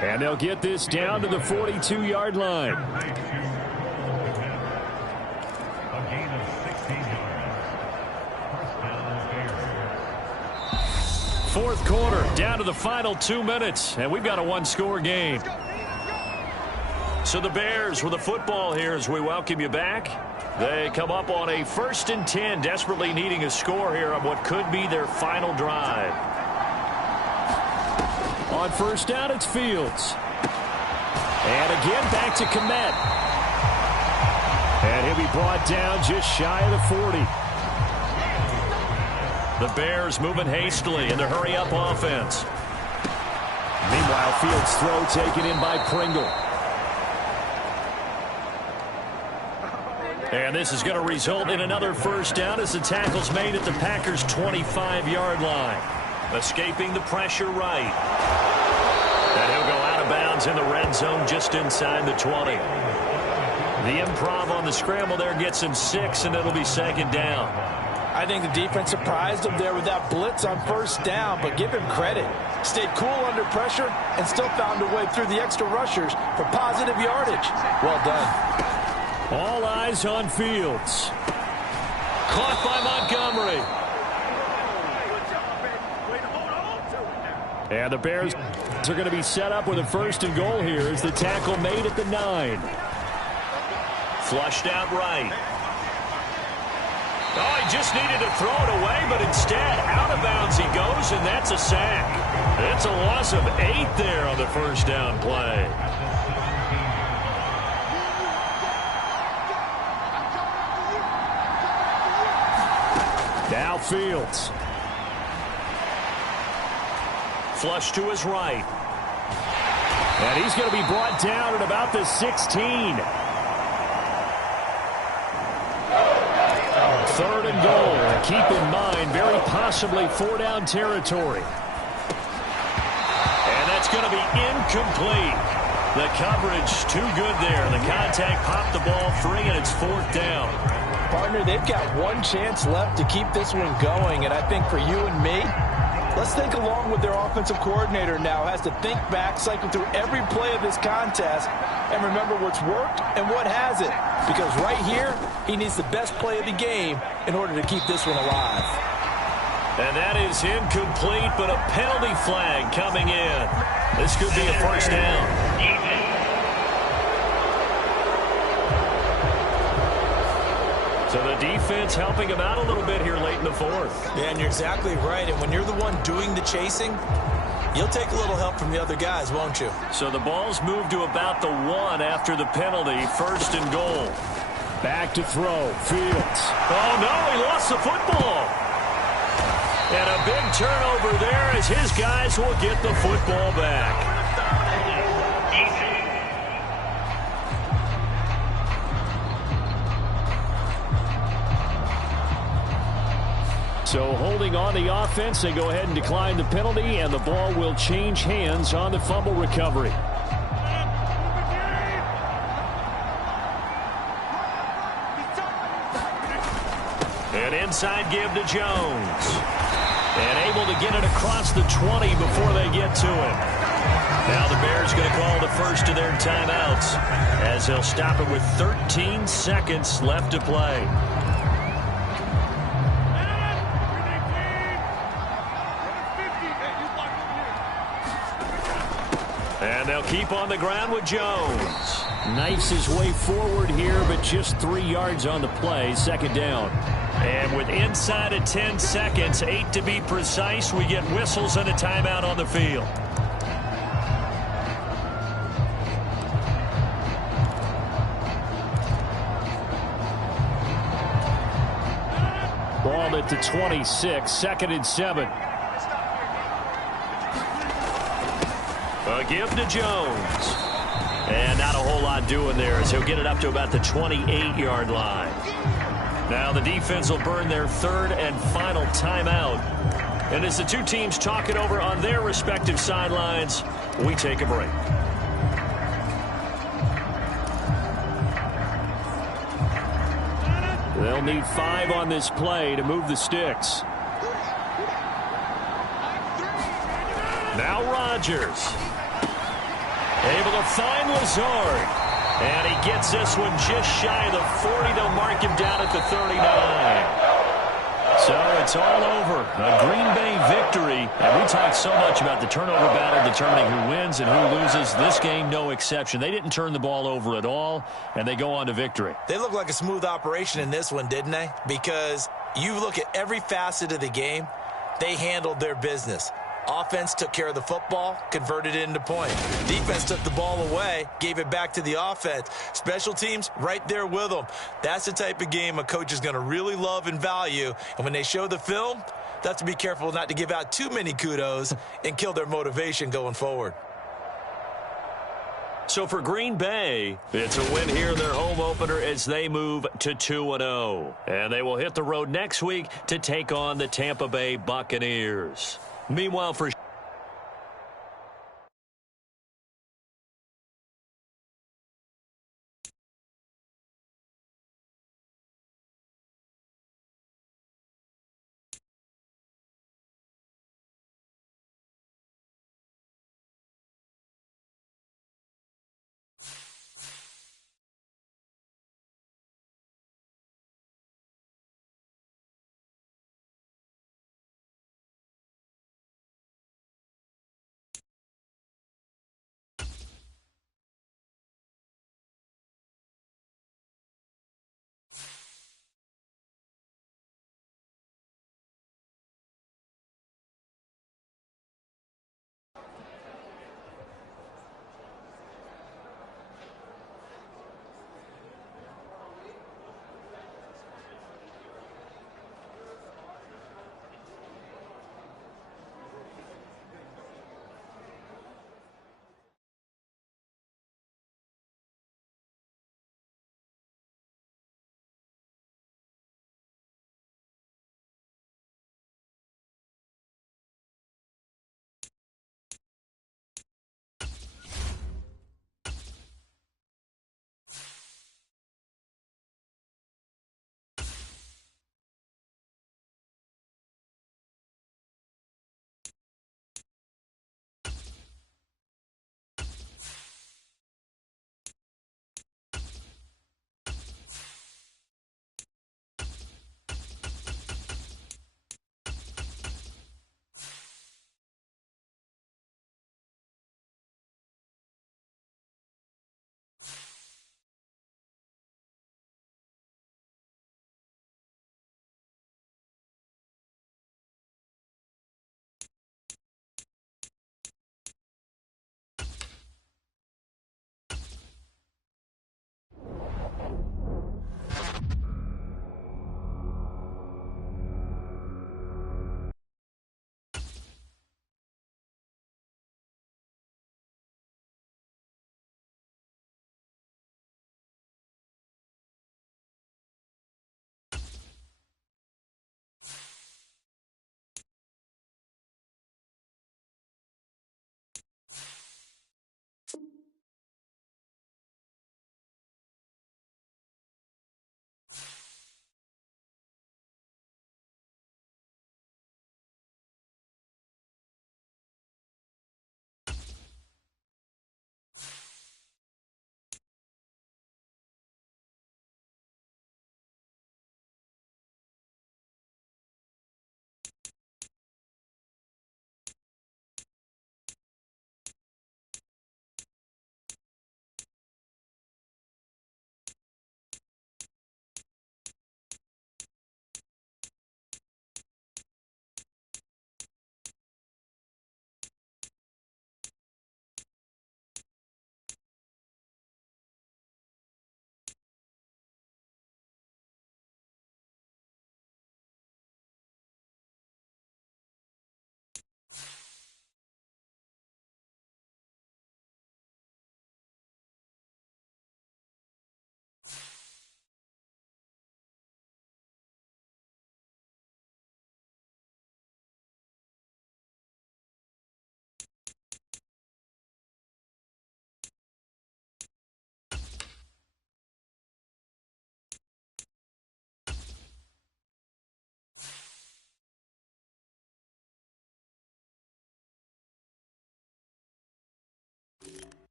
And they'll get this down to the 42-yard line. Fourth quarter, down to the final 2 minutes, and we've got a one-score game. So the Bears with the football here as we welcome you back. They come up on a 1st and 10, desperately needing a score here on what could be their final drive. On first down, it's Fields. And again, back to Komet. And he'll be brought down just shy of the 40. The Bears moving hastily in the hurry-up offense. Meanwhile, Fields' throw taken in by Pringle. And this is going to result in another first down as the tackle's made at the Packers' 25-yard line. Escaping the pressure right. And he'll go out of bounds in the red zone just inside the 20. The improv on the scramble there gets him 6, and it'll be second down. I think the defense surprised him there with that blitz on first down, but give him credit. Stayed cool under pressure and still found a way through the extra rushers for positive yardage. Well done. All eyes on Fields. Caught by Montgomery. And the Bears are going to be set up with a 1st and goal here as the tackle made at the 9. Flushed out right. Oh, he just needed to throw it away, but instead, out of bounds he goes, and that's a sack. It's a loss of 8 there on the first down play. Now Fields. Flush to his right. And he's going to be brought down at about the 16. 3rd and goal. And keep in mind, very possibly 4-down territory. And that's going to be incomplete. The coverage too good there. The contact popped the ball free, and it's 4th down. Partner, they've got one chance left to keep this one going, and I think for you and me, let's think along with their offensive coordinator now. Has to think back, cycle through every play of this contest, and remember what's worked and what hasn't. Because right here, he needs the best play of the game in order to keep this one alive. And that is incomplete, but a penalty flag coming in. This could be a first down. So the defense helping him out a little bit here late in the fourth. Yeah, and you're exactly right. And when you're the one doing the chasing, you'll take a little help from the other guys, won't you? So the ball's moved to about the 1 after the penalty, 1st and goal. Back to throw, Fields. Oh, no, he lost the football. And a big turnover there as his guys will get the football back. So holding on the offense, they go ahead and decline the penalty, and the ball will change hands on the fumble recovery. An inside give to Jones. And able to get it across the 20 before they get to him. Now the Bears going to call the first of their timeouts as they'll stop it with 13 seconds left to play. And they'll keep on the ground with Jones. Knifes his way forward here, but just 3 yards on the play. 2nd down. And with inside of 10 seconds, 8 to be precise, we get whistles and a timeout on the field. Ball at the 26, 2nd and 7. A give to Jones. And not a whole lot doing there as he'll get it up to about the 28-yard line. Now the defense will burn their 3rd and final timeout. And as the two teams talk it over on their respective sidelines, we take a break. They'll need 5 on this play to move the sticks. Now Rodgers. Able to find Lazard. And he gets this one just shy of the 40. They'll mark him down at the 39. So it's all over. A Green Bay victory. And we talked so much about the turnover battle determining who wins and who loses. This game, no exception. They didn't turn the ball over at all, and they go on to victory. They look like a smooth operation in this one, didn't they? Because you look at every facet of the game, they handled their business. Offense took care of the football, converted it into points. Defense took the ball away, gave it back to the offense. Special teams, right there with them. That's the type of game a coach is going to really love and value. And when they show the film, they have to be careful not to give out too many kudos and kill their motivation going forward. So for Green Bay, it's a win here in their home opener as they move to 2-0. And they will hit the road next week to take on the Tampa Bay Buccaneers. Meanwhile, for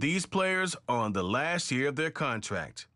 These players are on the last year of their contract.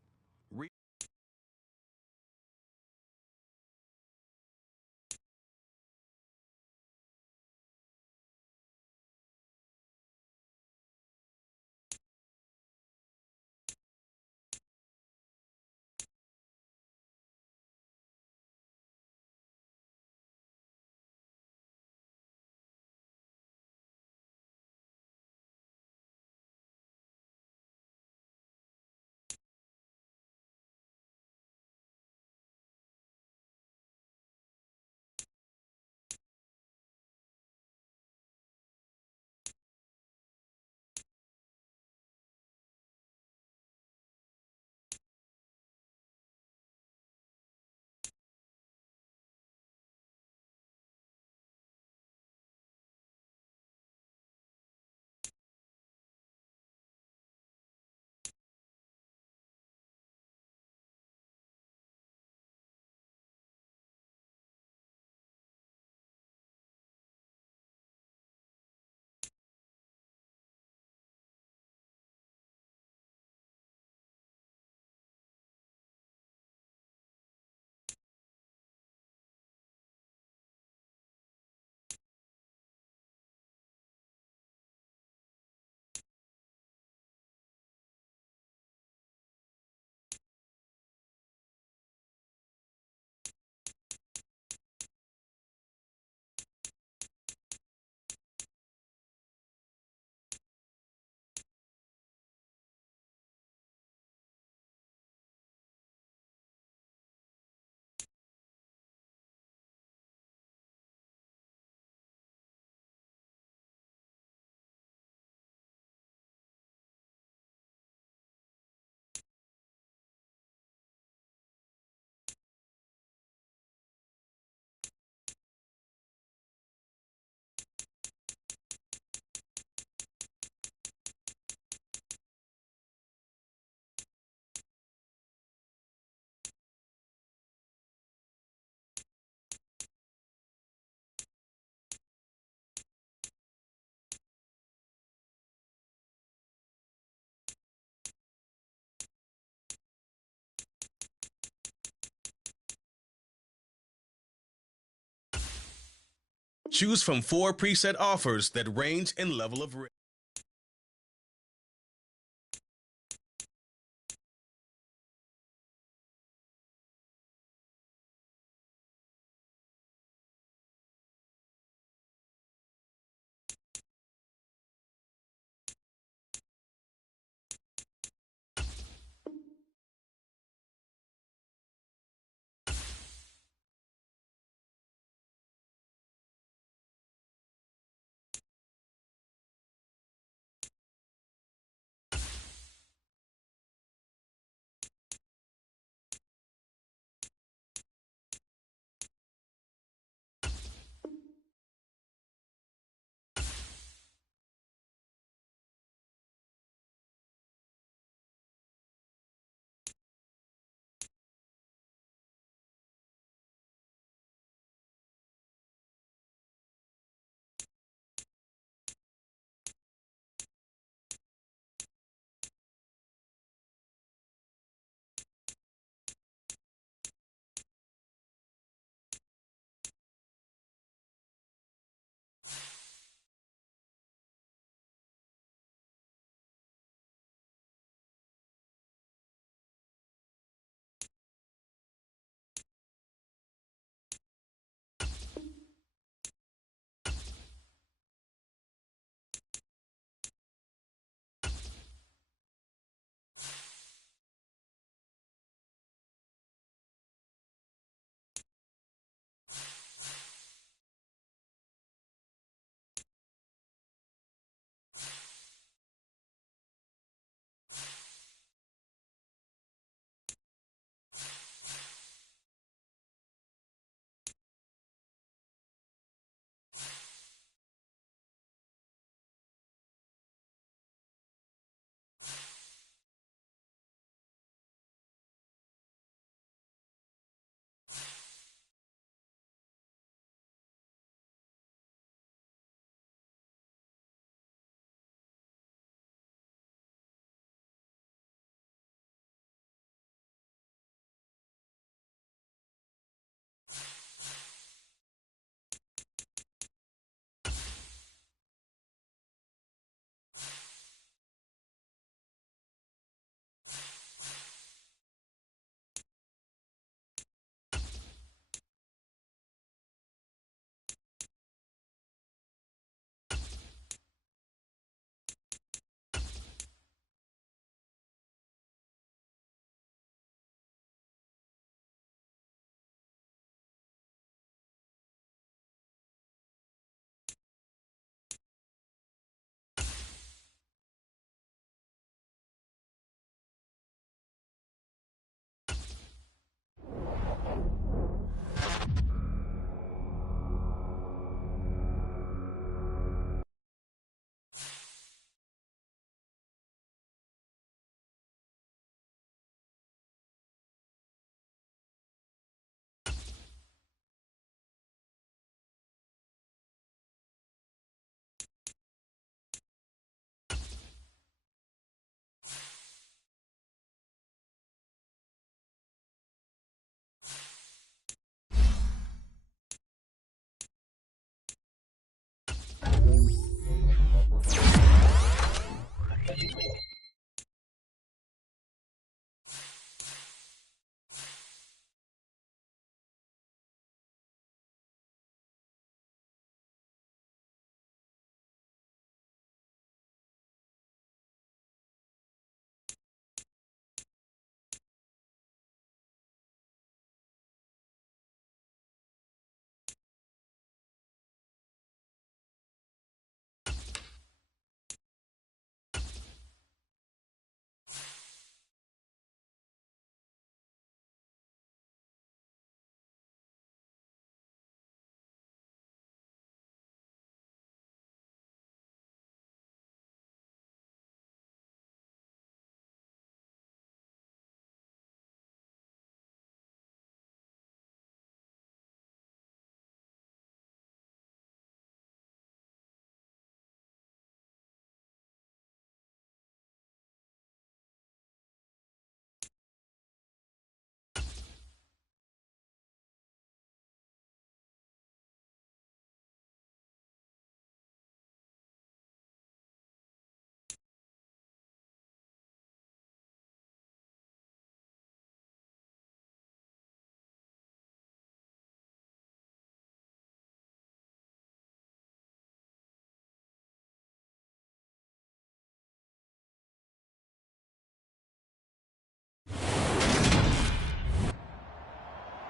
Choose from 4 preset offers that range in level of risk.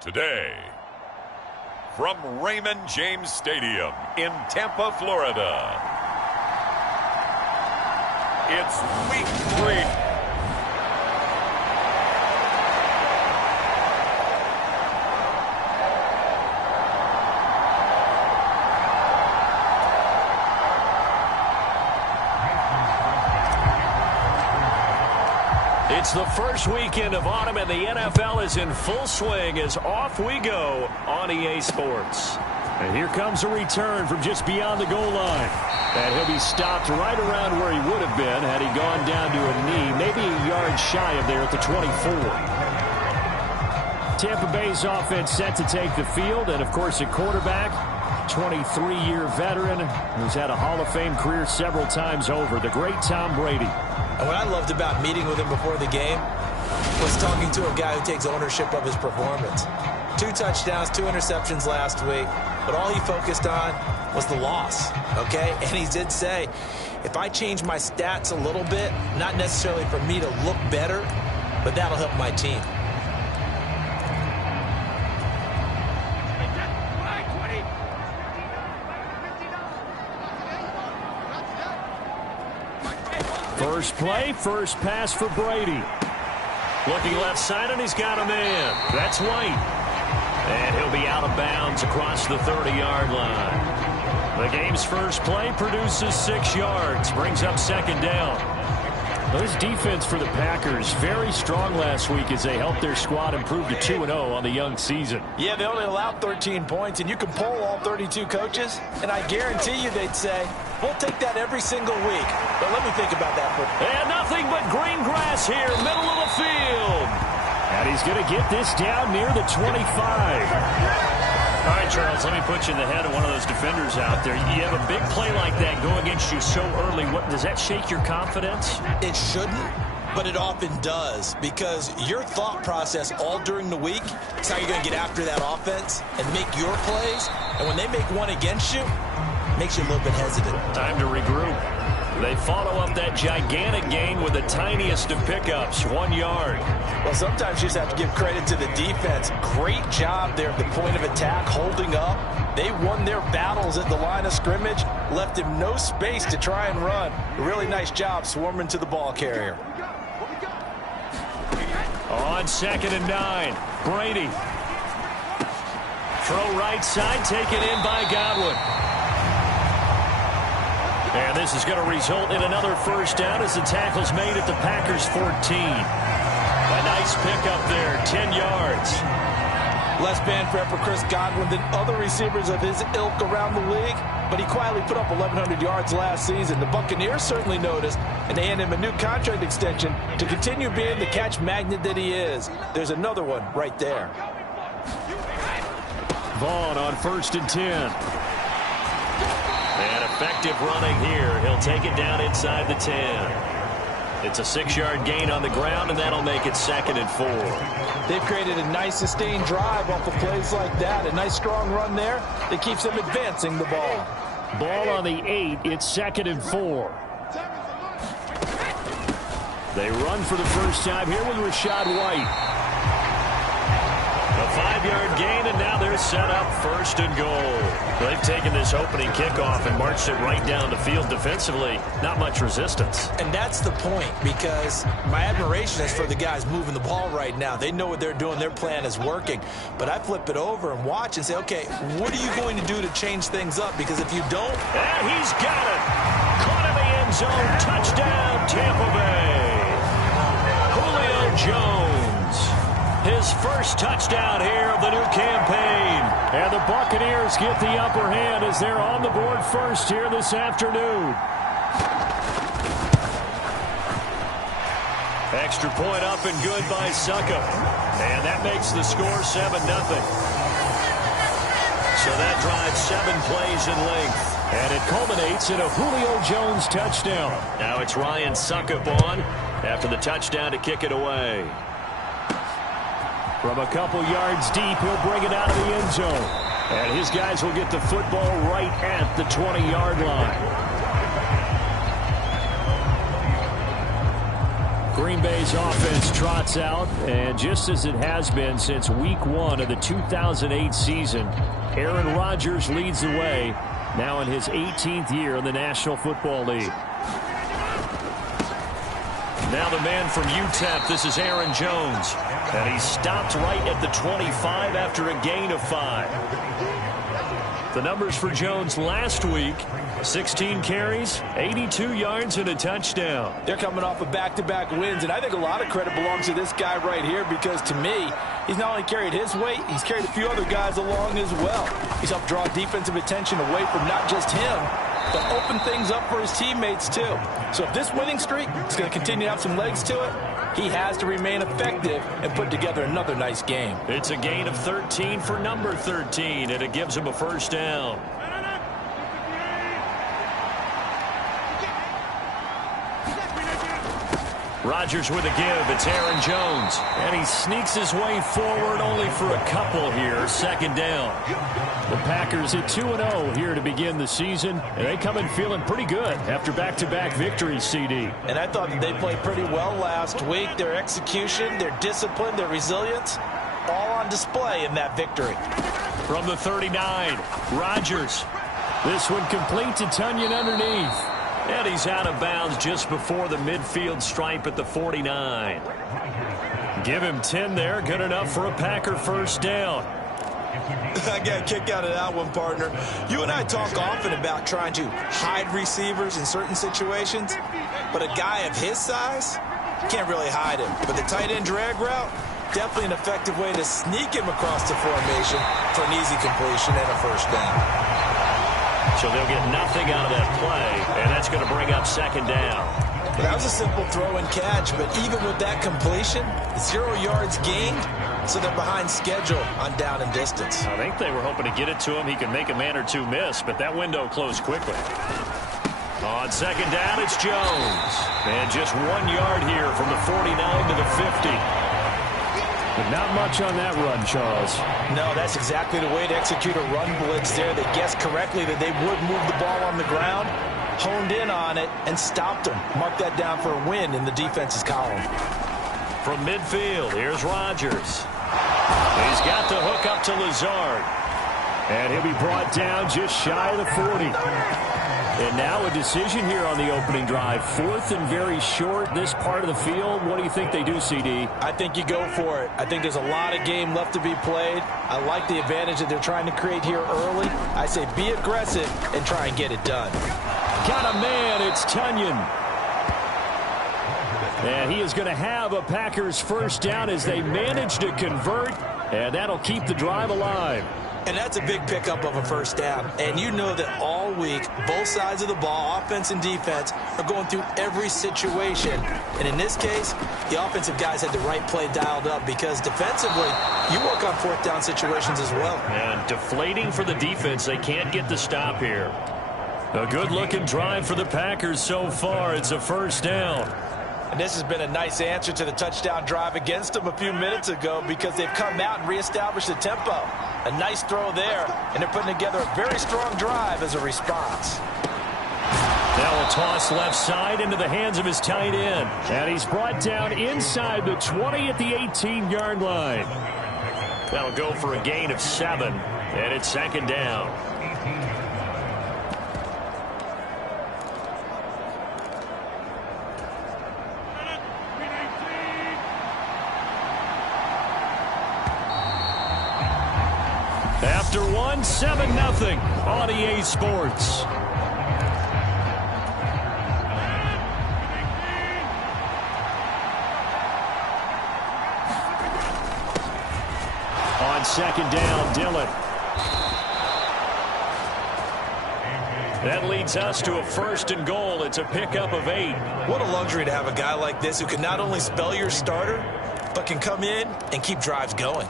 Today, from Raymond James Stadium in Tampa, Florida, it's Week 3. It's the first weekend of autumn, and the NFL is in full swing as off we go on EA Sports. And here comes a return from just beyond the goal line. And he'll be stopped right around where he would have been had he gone down to a knee, maybe a yard shy of there at the 24. Tampa Bay's offense set to take the field, and of course at quarterback, 23-year veteran who's had a Hall of Fame career several times over, the great Tom Brady. And what I loved about meeting with him before the game was talking to a guy who takes ownership of his performance. 2 touchdowns, 2 interceptions last week, but all he focused on was the loss, okay? And he did say, if I change my stats a little bit, not necessarily for me to look better, but that'll help my team. First play, first pass for Brady. Looking left side, and he's got a man. That's White. And he'll be out of bounds across the 30-yard line. The game's first play produces 6 yards, brings up second down. Well, this defense for the Packers, very strong last week as they helped their squad improve to 2-0 on the young season. Yeah, they only allowed 13 points, and you can poll all 32 coaches, and I guarantee you they'd say, we'll take that every single week. But let me think about that for... And nothing but green grass here, middle of the field. And he's going to get this down near the 25. All right, Charles, let me put you in the head of one of those defenders out there. You have a big play like that go against you so early. What, does that shake your confidence? It shouldn't, but it often does, because your thought process all during the week is how you're going to get after that offense and make your plays. And when they make one against you, it makes you a little bit hesitant. Time to regroup. They follow up that gigantic gain with the tiniest of pickups, 1 yard. Well, sometimes you just have to give credit to the defense. Great job there at the point of attack, holding up. They won their battles at the line of scrimmage, left him no space to try and run. A really nice job swarming to the ball carrier. On 2nd and 9, Brady. Throw right side, taken in by Godwin. And this is going to result in another first down as the tackle's made at the Packers' 14. A nice pickup there, 10 yards. Less band prep for Chris Godwin than other receivers of his ilk around the league, but he quietly put up 1,100 yards last season. The Buccaneers certainly noticed, and they handed him a new contract extension to continue being the catch magnet that he is. There's another one right there. Vaughn on 1st and 10. And effective running here. He'll take it down inside the 10. It's a 6-yard gain on the ground, and that'll make it 2nd and 4. They've created a nice sustained drive off of plays like that. A nice strong run there that keeps them advancing the ball. Ball on the 8. It's 2nd and 4. They run for the first time here with Rashad White. A 5-yard gain, and now they're set up 1st and goal. They've taken this opening kickoff and marched it right down the field defensively. Not much resistance. And that's the point, because my admiration is for the guys moving the ball right now. They know what they're doing. Their plan is working. But I flip it over and watch and say, okay, what are you going to do to change things up? Because if you don't... And he's got it. Caught in the end zone. Touchdown, Tampa Bay. Julio Jones. His first touchdown here of the new campaign. And the Buccaneers get the upper hand as they're on the board first here this afternoon. Extra point up and good by Suckup. And that makes the score 7-0. So that drives 7 plays in length. And it culminates in a Julio Jones touchdown. Now it's Ryan Suckup on after the touchdown to kick it away. From a couple yards deep, he'll bring it out of the end zone. And his guys will get the football right at the 20-yard line. Green Bay's offense trots out, and just as it has been since week 1 of the 2008 season, Aaron Rodgers leads the way, now in his 18th year in the National Football League. Now the man from UTEP, this is Aaron Jones, and he stopped right at the 25 after a gain of 5. The numbers for Jones last week: 16 carries, 82 yards, and a touchdown. They're coming off of back-to-back wins, and I think a lot of credit belongs to this guy right here because, to me, he's not only carried his weight, he's carried a few other guys along as well. He's helped draw defensive attention away from not just him, but open things up for his teammates, too. So if this winning streak is going to continue to have some legs to it, he has to remain effective and put together another nice game. It's a gain of 13 for number 13, and it gives him a first down. Rodgers with a give. It's Aaron Jones. And he sneaks his way forward only for a couple here. Second down. The Packers at 2-0 here to begin the season. And they come in feeling pretty good after back-to-back victories, CD. And I thought that they played pretty well last week. Their execution, their discipline, their resilience, all on display in that victory. From the 39, Rodgers. This one complete to Tunyon underneath. And he's out of bounds just before the midfield stripe at the 49. Give him 10 there. Good enough for a Packer first down. I got a kick out of that one, partner. You and I talk often about trying to hide receivers in certain situations, but a guy of his size, can't really hide him. But the tight end drag route, definitely an effective way to sneak him across the formation for an easy completion and a first down. So they'll get nothing out of that play, and that's going to bring up second down. That was a simple throw and catch, but even with that completion, 0 yards gained, so they're behind schedule on down and distance. I think they were hoping to get it to him. He could make a man or two miss, but that window closed quickly. On second down, it's Jones. And just 1 yard here from the 49 to the 50. But not much on that run, Charles. No, that's exactly the way to execute a run blitz there. They guessed correctly that they would move the ball on the ground, honed in on it, and stopped them. Mark that down for a win in the defense's column. From midfield, here's Rodgers. He's got the hook up to Lazard. And he'll be brought down just shy of the 40. And now a decision here on the opening drive. 4th and very short, this part of the field. What do you think they do, CD? I think you go for it. I think there's a lot of game left to be played. I like the advantage that they're trying to create here early. I say be aggressive and try and get it done. Got a man, it's Tunyon. And he is going to have a Packers first down as they manage to convert. And that'll keep the drive alive. And that's a big pickup of a first down. And you know that all week, both sides of the ball, offense and defense, are going through every situation. And in this case, the offensive guys had the right play dialed up because defensively, you work on 4th down situations as well. And deflating for the defense. They can't get the stop here. A good-looking drive for the Packers so far. It's a first down. And this has been a nice answer to the touchdown drive against them a few minutes ago because they've come out and reestablished the tempo. A nice throw there, and they're putting together a very strong drive as a response. Now a toss left side into the hands of his tight end. And he's brought down inside the 20 at the 18-yard line. That'll go for a gain of 7, and it's second down. After 1, 7-0 on EA Sports. On second down, Dillon. That leads us to a 1st and goal. It's a pickup of 8. What a luxury to have a guy like this who can not only spell your starter, but can come in and keep drives going.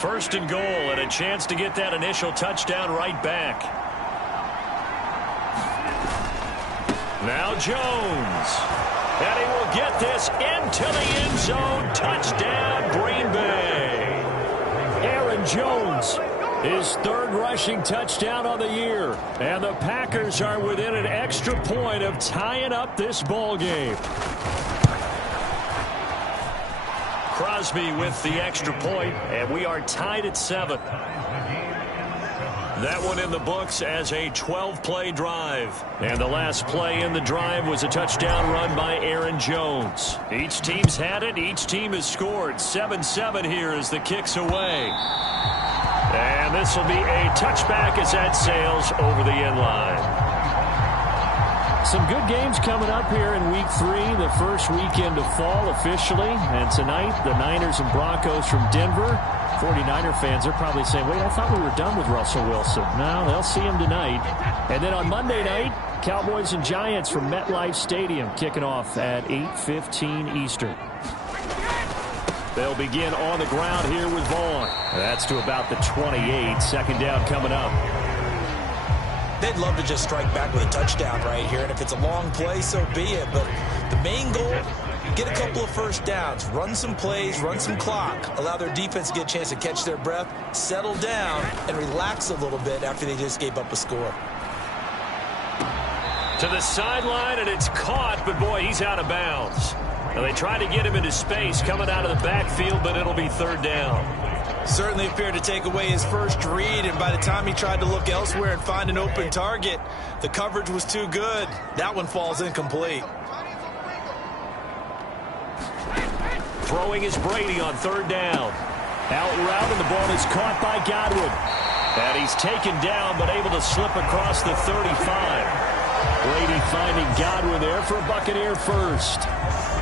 First and goal, and a chance to get that initial touchdown right back. Now Jones. And he will get this into the end zone. Touchdown, Green Bay. Aaron Jones, his third rushing touchdown on the year. And the Packers are within an extra point of tying up this ball game. Crosby with the extra point, and we are tied at 7. That one in the books as a 12-play drive. And the last play in the drive was a touchdown run by Aaron Jones. Each team's had it. Each team has scored. 7-7 here as the kick's away. And this will be a touchback as that sails over the end line. Some good games coming up here in Week 3, the first weekend of fall officially. And tonight, the Niners and Broncos from Denver. 49er fans are probably saying, wait, I thought we were done with Russell Wilson. No, they'll see him tonight. And then on Monday night, Cowboys and Giants from MetLife Stadium kicking off at 8:15 Eastern. They'll begin on the ground here with Vaughn. That's to about the 28. Second down coming up. They'd love to just strike back with a touchdown right here, and if it's a long play, so be it. But the main goal, get a couple of first downs, run some plays, run some clock, allow their defense to get a chance to catch their breath, settle down, and relax a little bit after they just gave up a score. To the sideline, and it's caught, but boy, he's out of bounds. Now they try to get him into space coming out of the backfield, but it'll be third down. Certainly appeared to take away his first read, and by the time he tried to look elsewhere and find an open target, the coverage was too good. That one falls incomplete. Throwing is Brady on third down. Out route, and the ball is caught by Godwin. And he's taken down, but able to slip across the 35. Brady finding Godwin there for a Buccaneer first.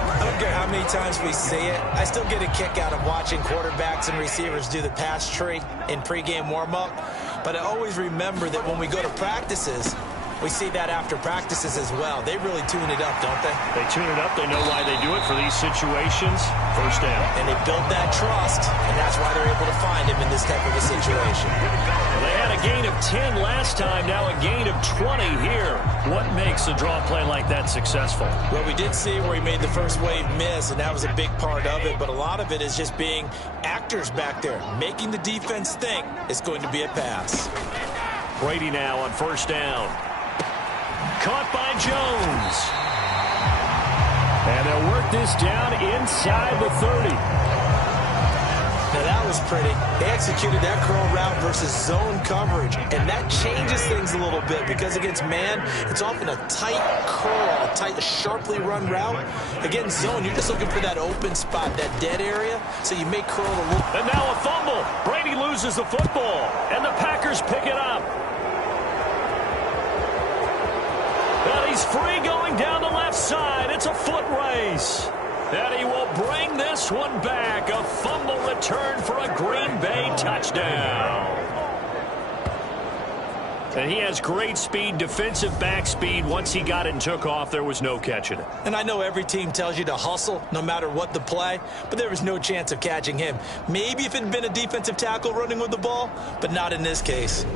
I don't care how many times we see it. I still get a kick out of watching quarterbacks and receivers do the pass tree in pregame warm-up. But I always remember that when we go to practices, we see that after practices as well. They really tune it up, don't they? They tune it up. They know why they do it for these situations. First down. And they built that trust, and that's why they're able to find him in this type of a situation. Well, they had a gain of 10 last time, now a gain of 20 here. What makes a draw play like that successful? Well, we did see where he made the first wave miss, and that was a big part of it, but a lot of it is just being actors back there, making the defense think it's going to be a pass. Brady now on first down. Caught by Jones. And they'll work this down inside the 30. Now that was pretty. They executed that curl route versus zone coverage, and that changes things a little bit because against man, it's often a tight curl, a tight, sharply run route. Against zone, you're just looking for that open spot, that dead area, so you may curl a little. And now a fumble. Brady loses the football, and the Packers pick it up. And he's free going down the left side. It's a foot race. And he will bring this one back. A fumble return for a Green Bay touchdown. And he has great speed, defensive back speed. Once he got it and took off, there was no catching it. And I know every team tells you to hustle no matter what the play, but there was no chance of catching him. Maybe if it had been a defensive tackle running with the ball, but not in this case.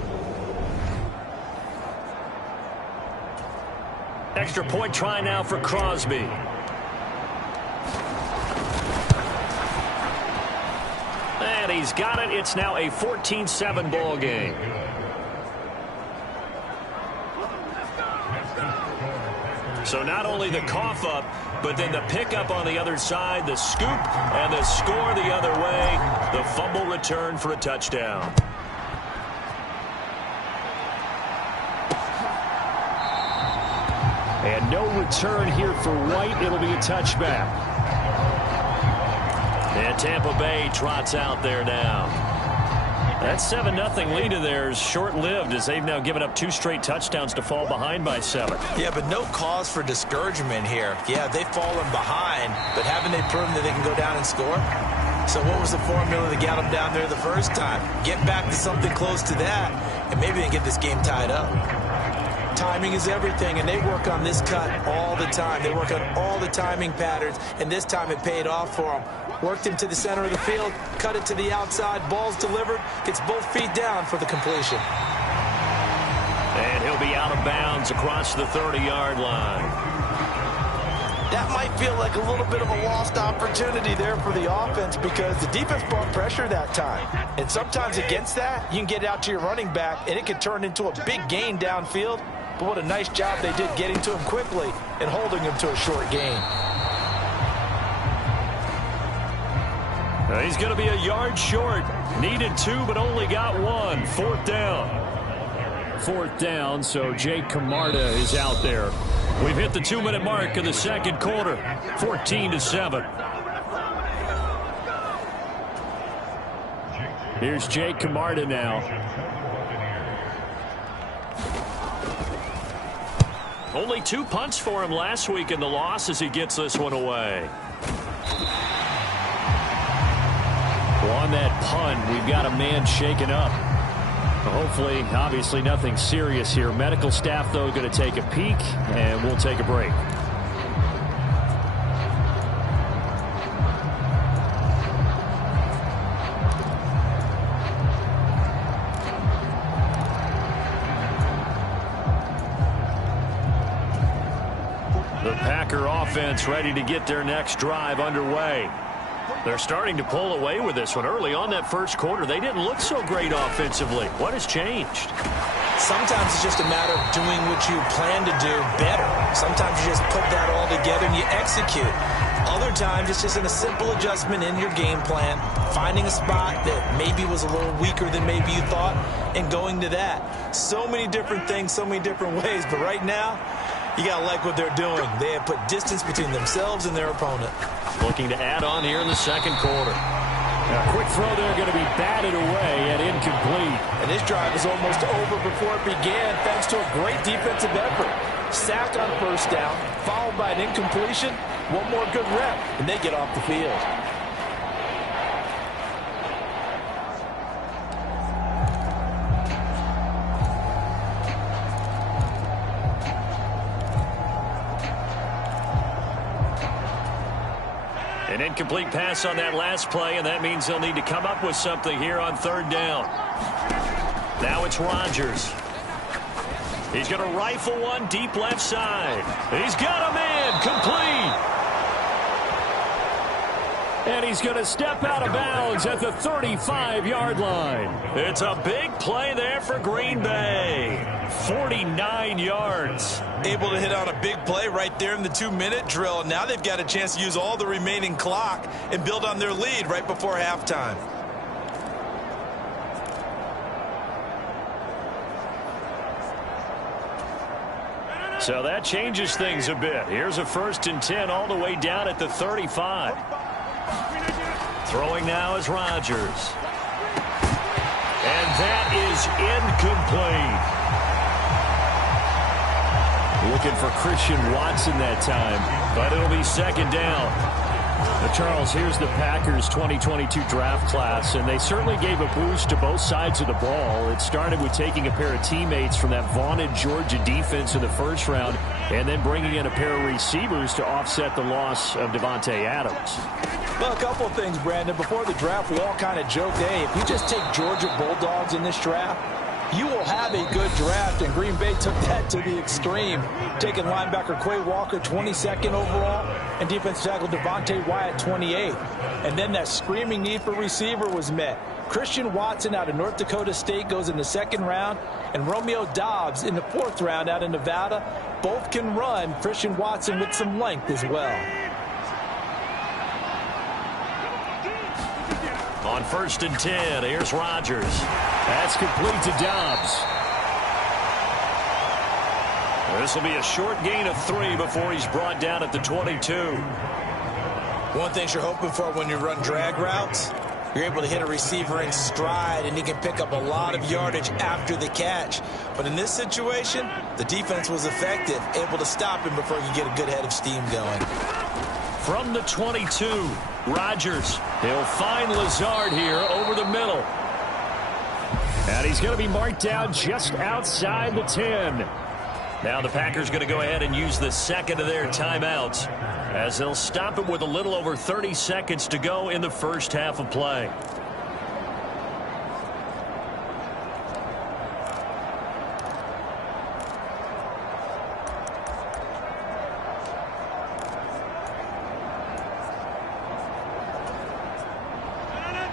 Extra point try now for Crosby. And he's got it. It's now a 14-7 ball game. So not only the cough up, but then the pickup on the other side, the scoop, and the score the other way. The fumble return for a touchdown. And no return here for White. It'll be a touchback. And Tampa Bay trots out there now. That 7-0 lead of theirs short-lived as they've now given up 2 straight touchdowns to fall behind by 7. Yeah, but no cause for discouragement here. Yeah, they've fallen behind, but haven't they proven that they can go down and score? So what was the formula that got them down there the first time? Get back to something close to that, and maybe they get this game tied up. Timing is everything, and they work on this cut all the time. They work on all the timing patterns, and this time it paid off for them. Worked him to the center of the field, cut it to the outside, ball's delivered, gets both feet down for the completion. And he'll be out of bounds across the 30-yard line. That might feel like a little bit of a lost opportunity there for the offense because the defense brought pressure that time. And sometimes against that, you can get it out to your running back, and it can turn into a big gain downfield. But what a nice job they did getting to him quickly and holding him to a short gain. He's going to be a yard short. Needed 2, but only got 1. Fourth down. Fourth down, so Jake Camarda is out there. We've hit the 2-minute mark of the second quarter. 14-7. Here's Jake Camarda now. Only 2 punts for him last week in the loss as he gets this one away. Well, on that punt, we've got a man shaken up. Hopefully, obviously, nothing serious here. Medical staff, though, going to take a peek, and we'll take a break. The Packer offense ready to get their next drive underway. They're starting to pull away with this one. Early on that first quarter, they didn't look so great offensively. What has changed? Sometimes it's just a matter of doing what you plan to do better. Sometimes you just put that all together and you execute. Other times it's just a simple adjustment in your game plan, finding a spot that maybe was a little weaker than maybe you thought, and going to that. So many different things, so many different ways, but right now, you got to like what they're doing. They have put distance between themselves and their opponent. Looking to add on here in the second quarter. A quick throw there going to be batted away and incomplete. And this drive is almost over before it began thanks to a great defensive effort. Sack on first down, followed by an incompletion. One more good rep, and they get off the field. An incomplete pass on that last play, and that means they'll need to come up with something here on third down. Now it's Rodgers. He's going to rifle one deep left side. He's got a man complete. And he's going to step out of bounds at the 35-yard line. It's a big play there for Green Bay. 49 yards. Able to hit on a big play right there in the 2-minute drill. Now they've got a chance to use all the remaining clock and build on their lead right before halftime. So that changes things a bit. Here's a 1st and 10 all the way down at the 35. Throwing now is Rodgers. And that is incomplete. Looking for Christian Watson that time. But it'll be second down. Charles, here's the Packers 2022 draft class, and they certainly gave a boost to both sides of the ball. It started with taking a pair of teammates from that vaunted Georgia defense in the first round, and then bringing in a pair of receivers to offset the loss of Devontae Adams. Well, a couple of things, Brandon. Before the draft, we all kind of joked, hey, if you just take Georgia Bulldogs in this draft, you will have a good draft, and Green Bay took that to the extreme, taking linebacker Quay Walker 22nd overall and defensive tackle Devontae Wyatt 28th. And then that screaming need for receiver was met. Christian Watson out of North Dakota State goes in the 2nd round, and Romeo Doubs in the 4th round out of Nevada. Both can run. Christian Watson with some length as well. On 1st and 10, here's Rodgers. That's complete to Doubs. This will be a short gain of 3 before he's brought down at the 22. One thing you're hoping for when you run drag routes, you're able to hit a receiver in stride, and he can pick up a lot of yardage after the catch. But in this situation, the defense was effective, able to stop him before he could get a good head of steam going. From the 22, Rodgers. He'll find Lazard here over the middle. And he's going to be marked down just outside the 10. Now the Packers going to go ahead and use the second of their timeouts. as they'll stop it with a little over 30 seconds to go in the first half of play.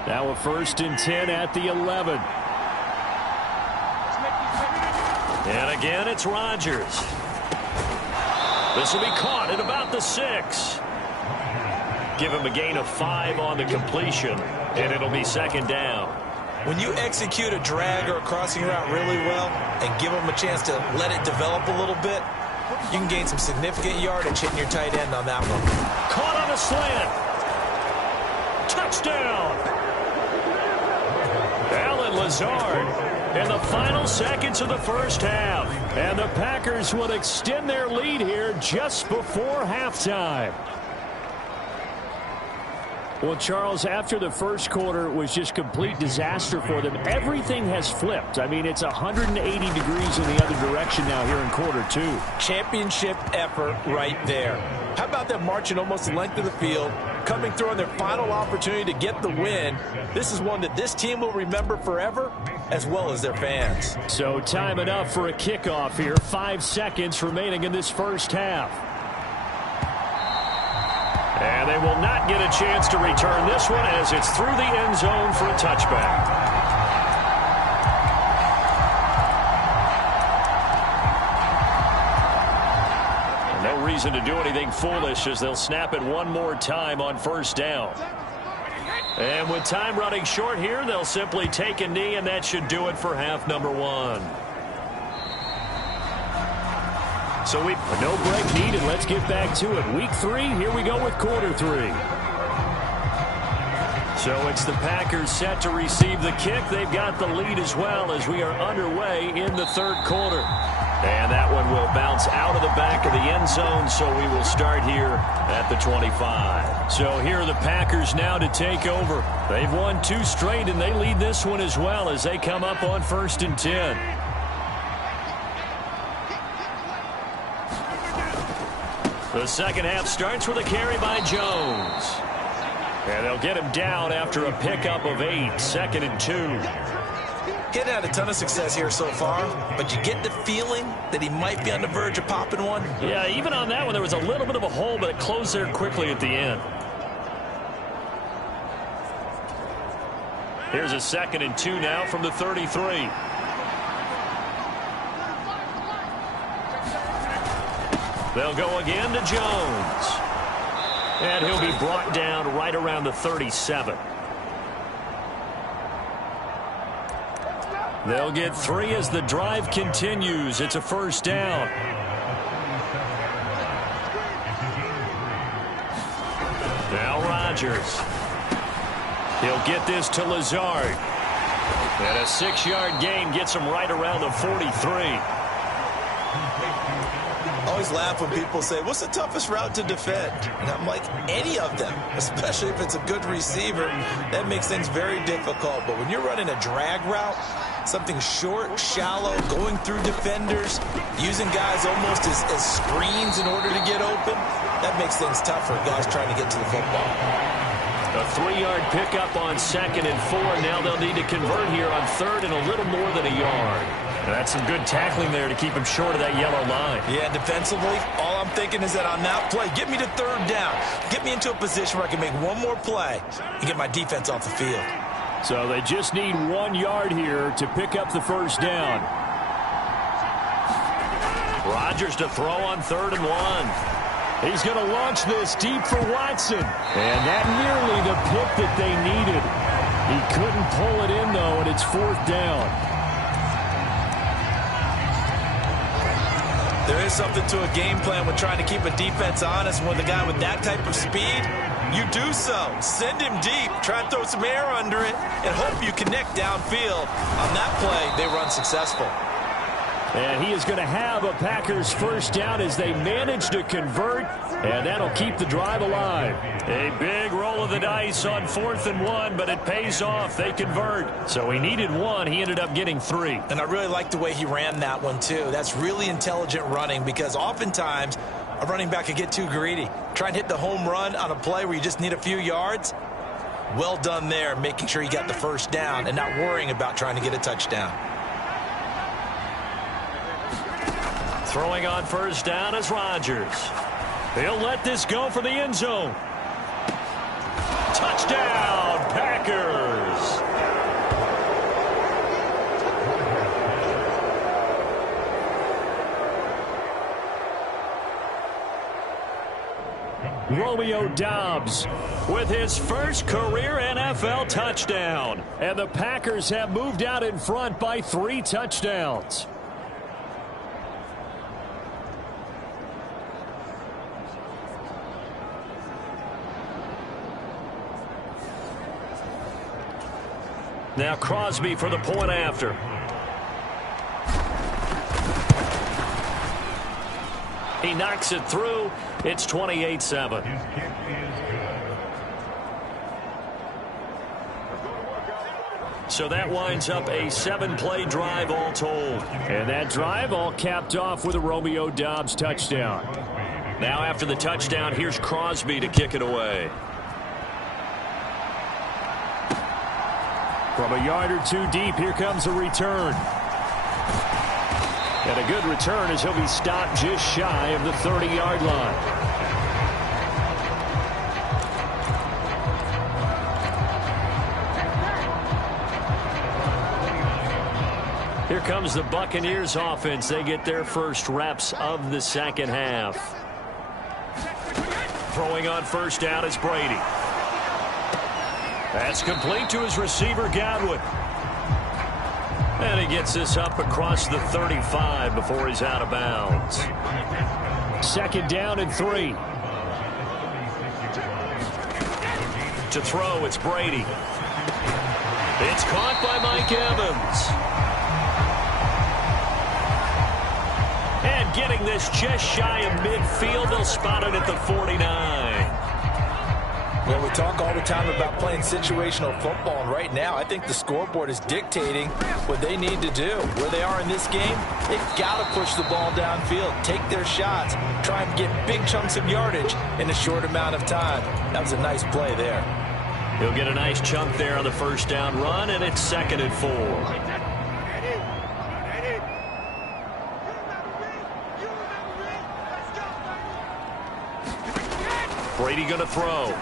Now a 1st and 10 at the 11. And again, it's Rodgers. This will be caught at about the 6. Give him a gain of 5 on the completion, and it'll be 2nd down. When you execute a drag or a crossing route really well and give them a chance to let it develop a little bit, you can gain some significant yardage hitting your tight end on that one. Caught on a slant. Touchdown. Alan Lazard in the final seconds of the first half. And the Packers will extend their lead here just before halftime. Well, Charles, after the first quarter was just complete disaster for them, everything has flipped. I mean, it's 180 degrees in the other direction now here in quarter 2. Championship effort right there. How about them marching almost the length of the field, coming through on their final opportunity to get the win? This is one that this team will remember forever, as well as their fans. So time enough for a kickoff here. 5 seconds remaining in this first half. And they will not get a chance to return this one as it's through the end zone for a touchback. No reason to do anything foolish as they'll snap it one more time on 1st down. And with time running short here, they'll simply take a knee, and that should do it for half number 1. So no break needed. Let's get back to it. Week 3, here we go with quarter 3. So it's the Packers set to receive the kick. They've got the lead as well as we are underway in the 3rd quarter. And that one will bounce out of the back of the end zone, so we will start here at the 25. So here are the Packers now to take over. They've won 2 straight, and they lead this one as well as they come up on 1st and 10. The second half starts with a carry by Jones. And they'll get him down after a pickup of 8, 2nd and 2. He hadn't had a ton of success here so far, but you get the feeling that he might be on the verge of popping one. Yeah, even on that one, there was a little bit of a hole, but it closed there quickly at the end. Here's a 2nd and 2 now from the 33. They'll go again to Jones. And he'll be brought down right around the 37. They'll get 3 as the drive continues. It's a 1st down. Now Rodgers. He'll get this to Lazard. And a 6-yard gain gets him right around the 43. I always laugh when people say, what's the toughest route to defend? And I'm like, any of them, especially if it's a good receiver, that makes things very difficult. But when you're running a drag route, something short, shallow, going through defenders, using guys almost as screens in order to get open, that makes things tough for guys trying to get to the football. A 3-yard pickup on 2nd and 4. Now they'll need to convert here on 3rd and a little more than a yard. And that's some good tackling there to keep him short of that yellow line. Yeah, defensively, all I'm thinking is that on that play, get me to 3rd down. Get me into a position where I can make one more play and get my defense off the field. So they just need 1 yard here to pick up the 1st down. Rodgers to throw on 3rd and 1. He's going to launch this deep for Watson. And that nearly the pick that they needed. He couldn't pull it in, though, and it's 4th down. There is something to a game plan with trying to keep a defense honest. When the guy with that type of speed, you do so. Send him deep. Try and throw some air under it and hope you connect downfield. On that play, they run successful. And he is going to have a Packers 1st down as they manage to convert, and that'll keep the drive alive. A big roll of the dice on 4th and 1, but it pays off. They convert. So he needed 1. He ended up getting 3. And I really like the way he ran that one, too. That's really intelligent running because oftentimes A running back could get too greedy. Try and hit the home run on a play where you just need a few yards. Well done there, making sure you got the first down and not worrying about trying to get a touchdown. Throwing on first down is Rodgers. He'll let this go for the end zone. Touchdown, Packers. Romeo Doubs with his first career NFL touchdown. And the Packers have moved out in front by 3 touchdowns. Now Crosby for the point after. He knocks it through. It's 28-7. So that winds up a 7-play drive all told. And that drive all capped off with a Romeo Doubs touchdown. Now after the touchdown, here's Crosby to kick it away. From a yard or 2 deep, here comes a return. And a good return as he'll be stopped just shy of the 30-yard line. Here comes the Buccaneers offense. They get their first reps of the second half. Throwing on first down is Brady. That's complete to his receiver, Godwin. And he gets this up across the 35 before he's out of bounds. Second down and 3. To throw, it's Brady. It's caught by Mike Evans. And getting this just shy of midfield, they'll spot it at the 49. Well, we talk all the time about playing situational football, and right now I think the scoreboard is dictating what they need to do. Where they are in this game, they've got to push the ball downfield, take their shots, try and get big chunks of yardage in a short amount of time. That was a nice play there. He'll get a nice chunk there on the first down run, and it's 2nd and 4. Brady going to throw.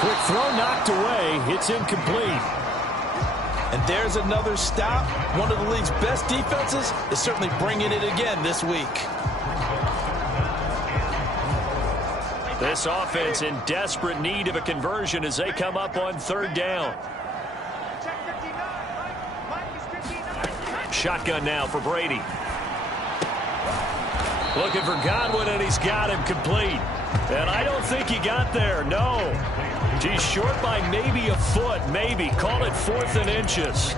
Quick throw knocked away. It's incomplete. And there's another stop. One of the league's best defenses is certainly bringing it again this week. This offense in desperate need of a conversion as they come up on 3rd down. Shotgun now for Brady. Looking for Godwin, and he's got him complete. And I don't think he got there, no. He's short by maybe a foot, maybe. Call it 4th and inches.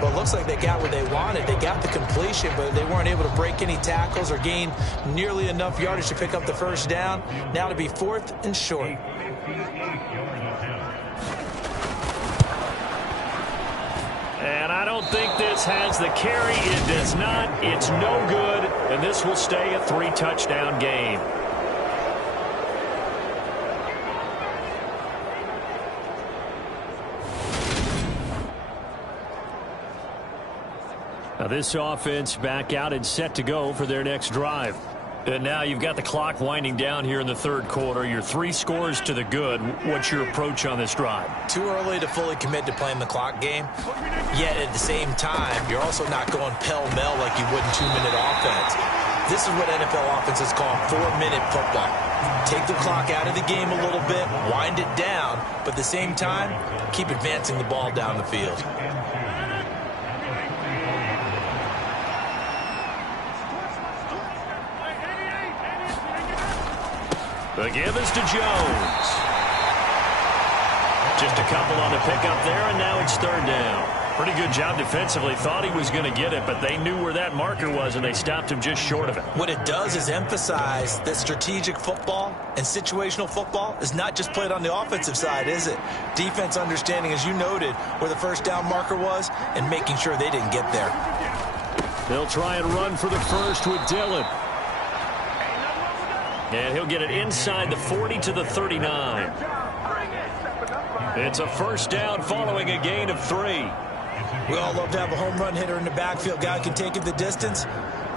Well, it looks like they got what they wanted. They got the completion, but they weren't able to break any tackles or gain nearly enough yardage to pick up the first down. Now to be 4th and short. And I don't think this has the carry. It does not. It's no good. And this will stay a 3-touchdown game. Now this offense back out and set to go for their next drive. And now you've got the clock winding down here in the 3rd quarter. You're 3 scores to the good. What's your approach on this drive? Too early to fully commit to playing the clock game. Yet at the same time, you're also not going pell-mell like you would in 2-minute offense. This is what NFL offenses call 4-minute football. Take the clock out of the game a little bit, wind it down, but at the same time, keep advancing the ball down the field. The give is to Jones. Just a couple on the pickup there, and now it's 3rd down. Pretty good job defensively. Thought he was going to get it, but they knew where that marker was, and they stopped him just short of it. What it does is emphasize that strategic football and situational football is not just played on the offensive side, is it? Defense understanding, as you noted, where the first down marker was and making sure they didn't get there. They'll try and run for the first with Dillon. And he'll get it inside the 40 to the 39. It's a first down following a gain of 3. We all love to have a home run hitter in the backfield. Guy can take it the distance.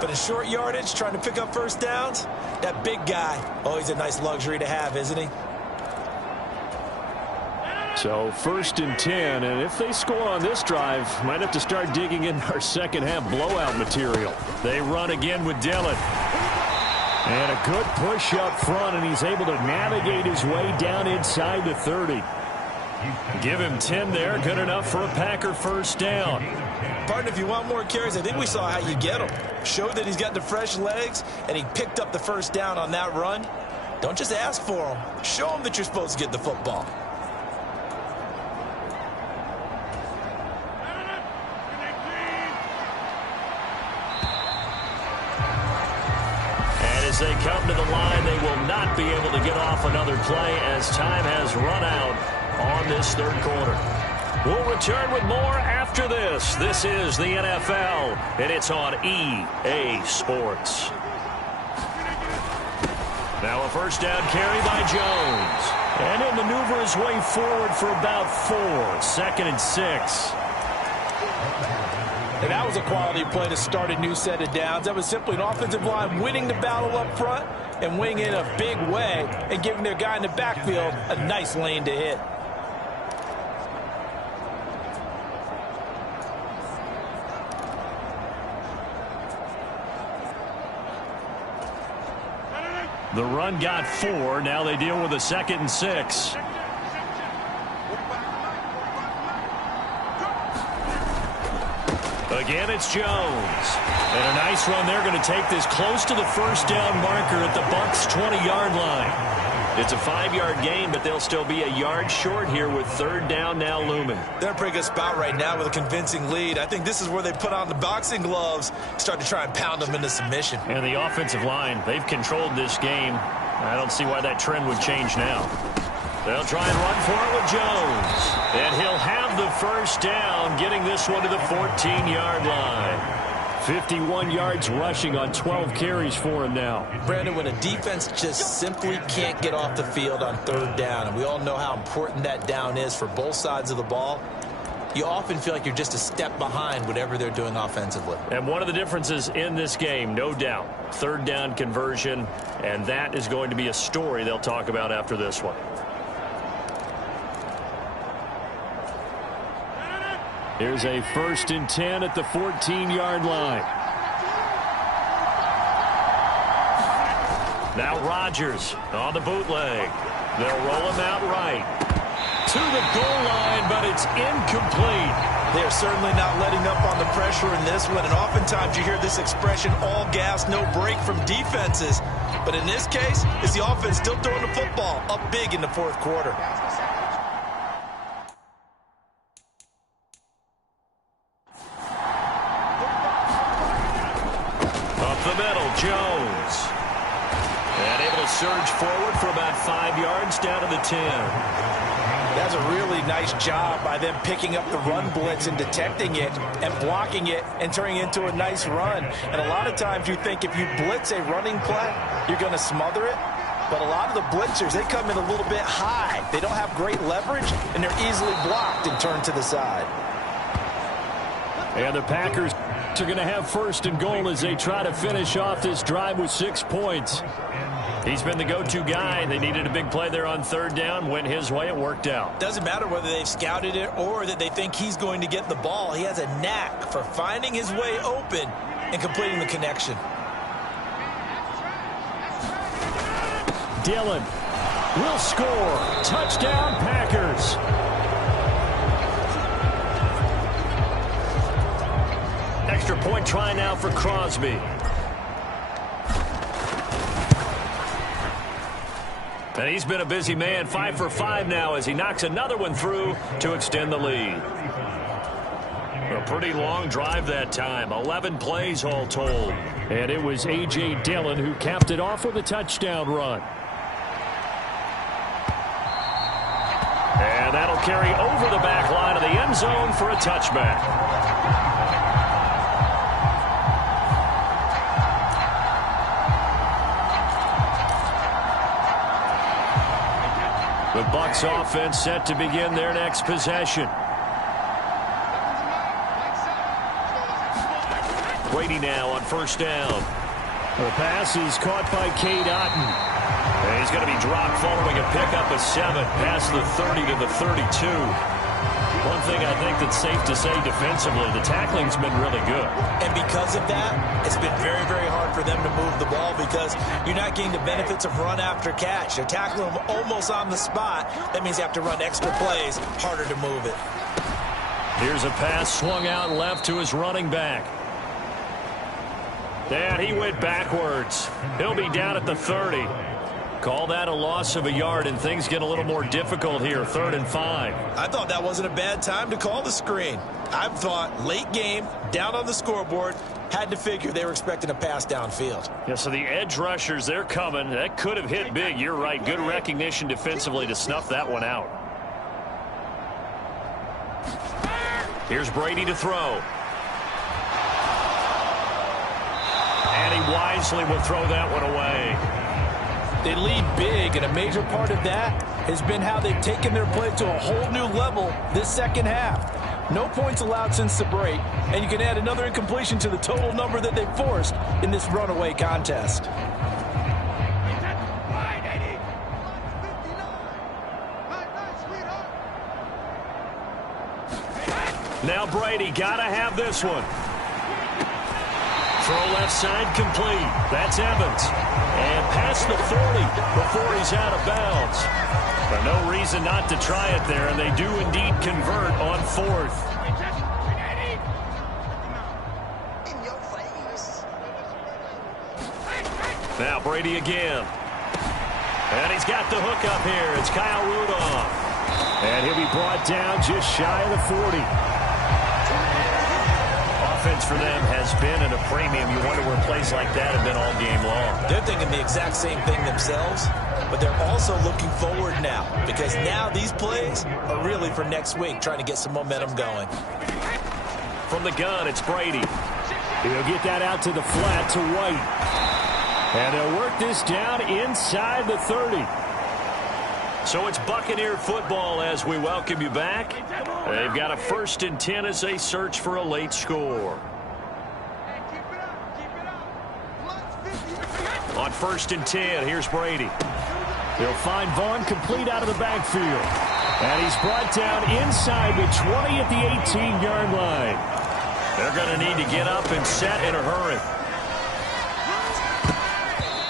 But in short yardage, trying to pick up first downs, that big guy, always a nice luxury to have, isn't he? So 1st and 10, and if they score on this drive, might have to start digging in our second half blowout material. They run again with Dillon. And a good push up front, and he's able to navigate his way down inside the 30. Give him 10 there, good enough for a Packer first down. Partner, if you want more carries, I think we saw how you get him. Showed that he's got the fresh legs, and he picked up the first down on that run. Don't just ask for him. Show him that you're supposed to get the football. As they come to the line, they will not be able to get off another play as time has run out on this third quarter. We'll return with more after this. This is the NFL, and it's on EA Sports. Now a first down carry by Jones. And he'll maneuver his way forward for about 4. 2nd and 6. And that was a quality play to start a new set of downs. That was simply an offensive line winning the battle up front and winning in a big way and giving their guy in the backfield a nice lane to hit. The run got 4. Now they deal with a 2nd and 6. Again, it's Jones. And a nice run. They're going to take this close to the first down marker at the Bucs' 20-yard line. It's a 5-yard gain, but they'll still be a yard short here with 3rd down now looming. They're in a pretty good spot right now with a convincing lead. I think this is where they put on the boxing gloves, start to try and pound them into submission. And the offensive line, they've controlled this game. I don't see why that trend would change now. They'll try and run for it with Jones. And he'll have the first down, getting this one to the 14-yard line. 51 yards rushing on 12 carries for him now. Brandon, when a defense just simply can't get off the field on 3rd down, and we all know how important that down is for both sides of the ball, you often feel like you're just a step behind whatever they're doing offensively. And one of the differences in this game, no doubt, 3rd down conversion, and that is going to be a story they'll talk about after this one. Here's a 1st and 10 at the 14-yard line. Now Rodgers on the bootleg. They'll roll him out right. To the goal line, but it's incomplete. They are certainly not letting up on the pressure in this one, and oftentimes you hear this expression, all gas, no break from defenses. But in this case, it's the offense still throwing the football up big in the 4th quarter. Jones. And able to surge forward for about 5 yards down to the 10. That's a really nice job by them picking up the run blitz and detecting it and blocking it and turning it into a nice run. And a lot of times you think if you blitz a running play, you're going to smother it. But a lot of the blitzers, they come in a little bit high. They don't have great leverage, and they're easily blocked and turned to the side. And the Packers are going to have 1st and goal as they try to finish off this drive with 6 points. He's been the go-to guy. They needed a big play there on 3rd down. Went his way. It worked out. Doesn't matter whether they've scouted it or that they think he's going to get the ball. He has a knack for finding his way open and completing the connection. Dillon will score. Touchdown, Packers. Extra point try now for Crosby. And he's been a busy man, 5 for 5 now as he knocks another one through to extend the lead. A pretty long drive that time, 11 plays all told. And it was A.J. Dillon who capped it off with a touchdown run. And that'll carry over the back line of the end zone for a touchback. Bucs offense set to begin their next possession. Brady now on first down. The pass is caught by Cade Otton. And he's going to be dropped following a pickup of 7 past the 30 to the 32. One thing I think that's safe to say defensively, the tackling's been really good. And because of that, it's been very, very hard for them to move the ball because you're not getting the benefits of run after catch. They're tackling them almost on the spot. That means you have to run extra plays, harder to move it. Here's a pass swung out left to his running back. And he went backwards. He'll be down at the 30. Call that a loss of a yard, and things get a little more difficult here, 3rd and 5. I thought that wasn't a bad time to call the screen. I thought late game, down on the scoreboard, had to figure they were expecting a pass downfield. Yeah, so the edge rushers, they're coming. That could have hit big. You're right. Good recognition defensively to snuff that one out. Here's Brady to throw. And he wisely will throw that one away. They lead big, and a major part of that has been how they've taken their play to a whole new level this second half. No points allowed since the break, and you can add another incompletion to the total number that they forced in this runaway contest. Now Brady, gotta have this one. Throw left side complete. That's Evans. And past the 40 before he's out of bounds. But no reason not to try it there, and they do indeed convert on 4th. Now Brady again. And he's got the hook up here. It's Kyle Rudolph. And he'll be brought down just shy of the 40. Offense for them has been at a premium. You wonder where plays like that have been all game long. They're thinking the exact same thing themselves, but they're also looking forward now because now these plays are really for next week, trying to get some momentum going. From the gun, it's Brady. He'll get that out to the flat to White. And they'll work this down inside the 30. So it's Buccaneer football as we welcome you back. They've got a 1st and 10 as they search for a late score. On 1st and 10, here's Brady. They'll find Vaughn complete out of the backfield. And he's brought down inside the 20 at the 18-yard line. They're going to need to get up and set in a hurry.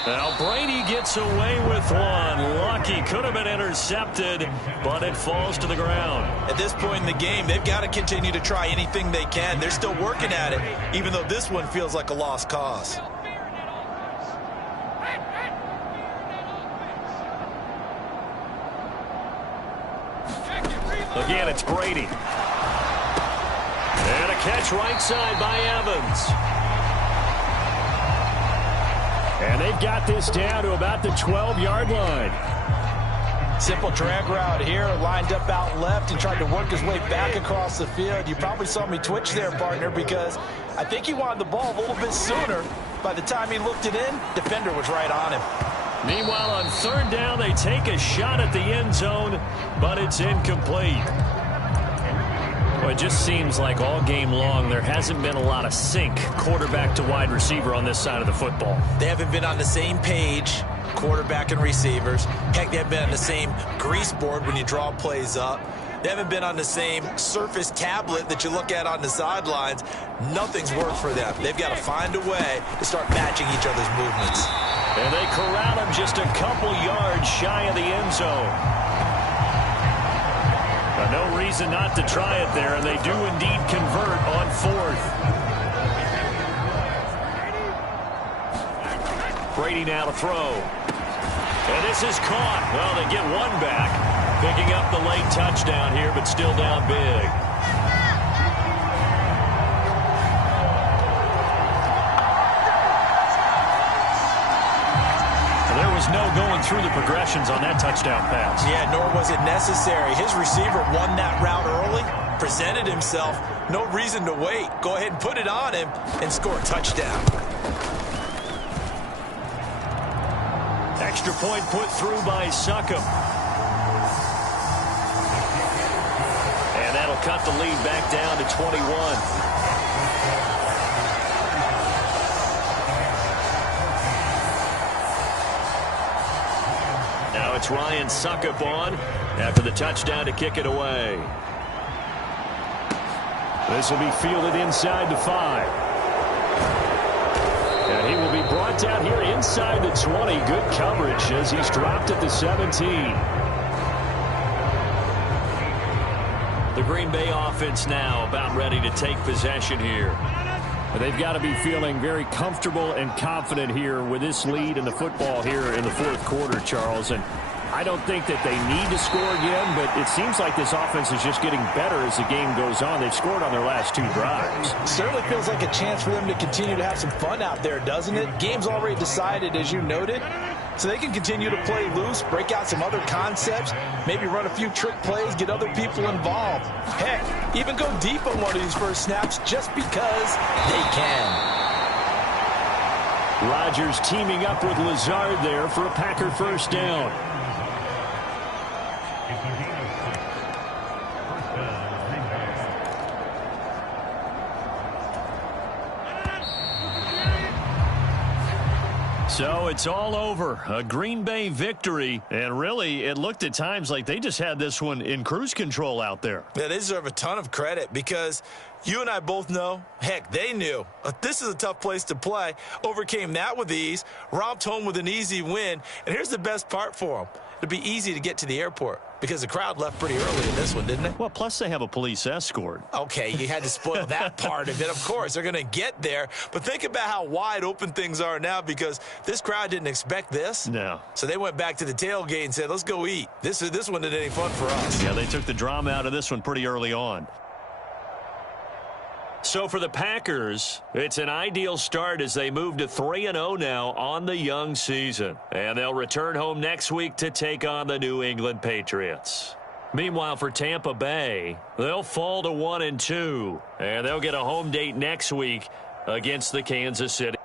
Now Brady gets away with one. Lucky, could have been intercepted, but it falls to the ground. At this point in the game, they've got to continue to try anything they can. They're still working at it, even though this one feels like a lost cause. Again, it's Brady. And a catch right side by Evans. And they've got this down to about the 12-yard line. Simple drag route here, lined up out left and tried to work his way back across the field. You probably saw me twitch there, partner, because I think he wanted the ball a little bit sooner. By the time he looked it in, defender was right on him. Meanwhile, on 3rd down, they take a shot at the end zone, but it's incomplete. Well, it just seems like all game long there hasn't been a lot of sync quarterback to wide receiver on this side of the football. They haven't been on the same page, quarterback and receivers. Heck, they haven't been on the same grease board when you draw plays up. They haven't been on the same Surface tablet that you look at on the sidelines. Nothing's worked for them. They've got to find a way to start matching each other's movements. And they corral him just a couple yards shy of the end zone. But no reason not to try it there, and they do indeed convert on 4th. Brady now to throw. And this is caught. Well, they get one back, picking up the late touchdown here, but still down big. There was no going through the progressions on that touchdown pass. Yeah, nor was it necessary. His receiver won that route early, presented himself. No reason to wait. Go ahead and put it on him and score a touchdown. Extra point put through by Succop. cut the lead back down to 21. Now it's Ryan Suckup on after the touchdown to kick it away. This will be fielded inside the 5. And he will be brought down here inside the 20. Good coverage as he's dropped at the 17. The Green Bay offense now about ready to take possession here. They've got to be feeling very comfortable and confident here with this lead in the football here in the fourth quarter, Charles. And I don't think that they need to score again, but it seems like this offense is just getting better as the game goes on. They've scored on their last 2 drives. Certainly feels like a chance for them to continue to have some fun out there, doesn't it? Game's already decided, as you noted. So they can continue to play loose, break out some other concepts, maybe run a few trick plays, get other people involved. Heck, even go deep on one of these first snaps just because they can. Rodgers teaming up with Lazard there for a Packer first down. So it's all over. A Green Bay victory. And really, it looked at times like they just had this one in cruise control out there. Yeah, they deserve a ton of credit because you and I both know, heck, they knew. This is a tough place to play. Overcame that with ease. Romped home with an easy win. And here's the best part for them. It'll be easy to get to the airport because the crowd left pretty early in this one, didn't they? Well, plus they have a police escort. Okay, you had to spoil that part of it. Of course, they're going to get there. But think about how wide open things are now because this crowd didn't expect this. No. So they went back to the tailgate and said, let's go eat. This one didn't any fun for us. Yeah, they took the drama out of this one pretty early on. So for the Packers, it's an ideal start as they move to 3-0 now on the young season. And they'll return home next week to take on the New England Patriots. Meanwhile, for Tampa Bay, they'll fall to 1-2. And they'll get a home date next week against the Kansas City.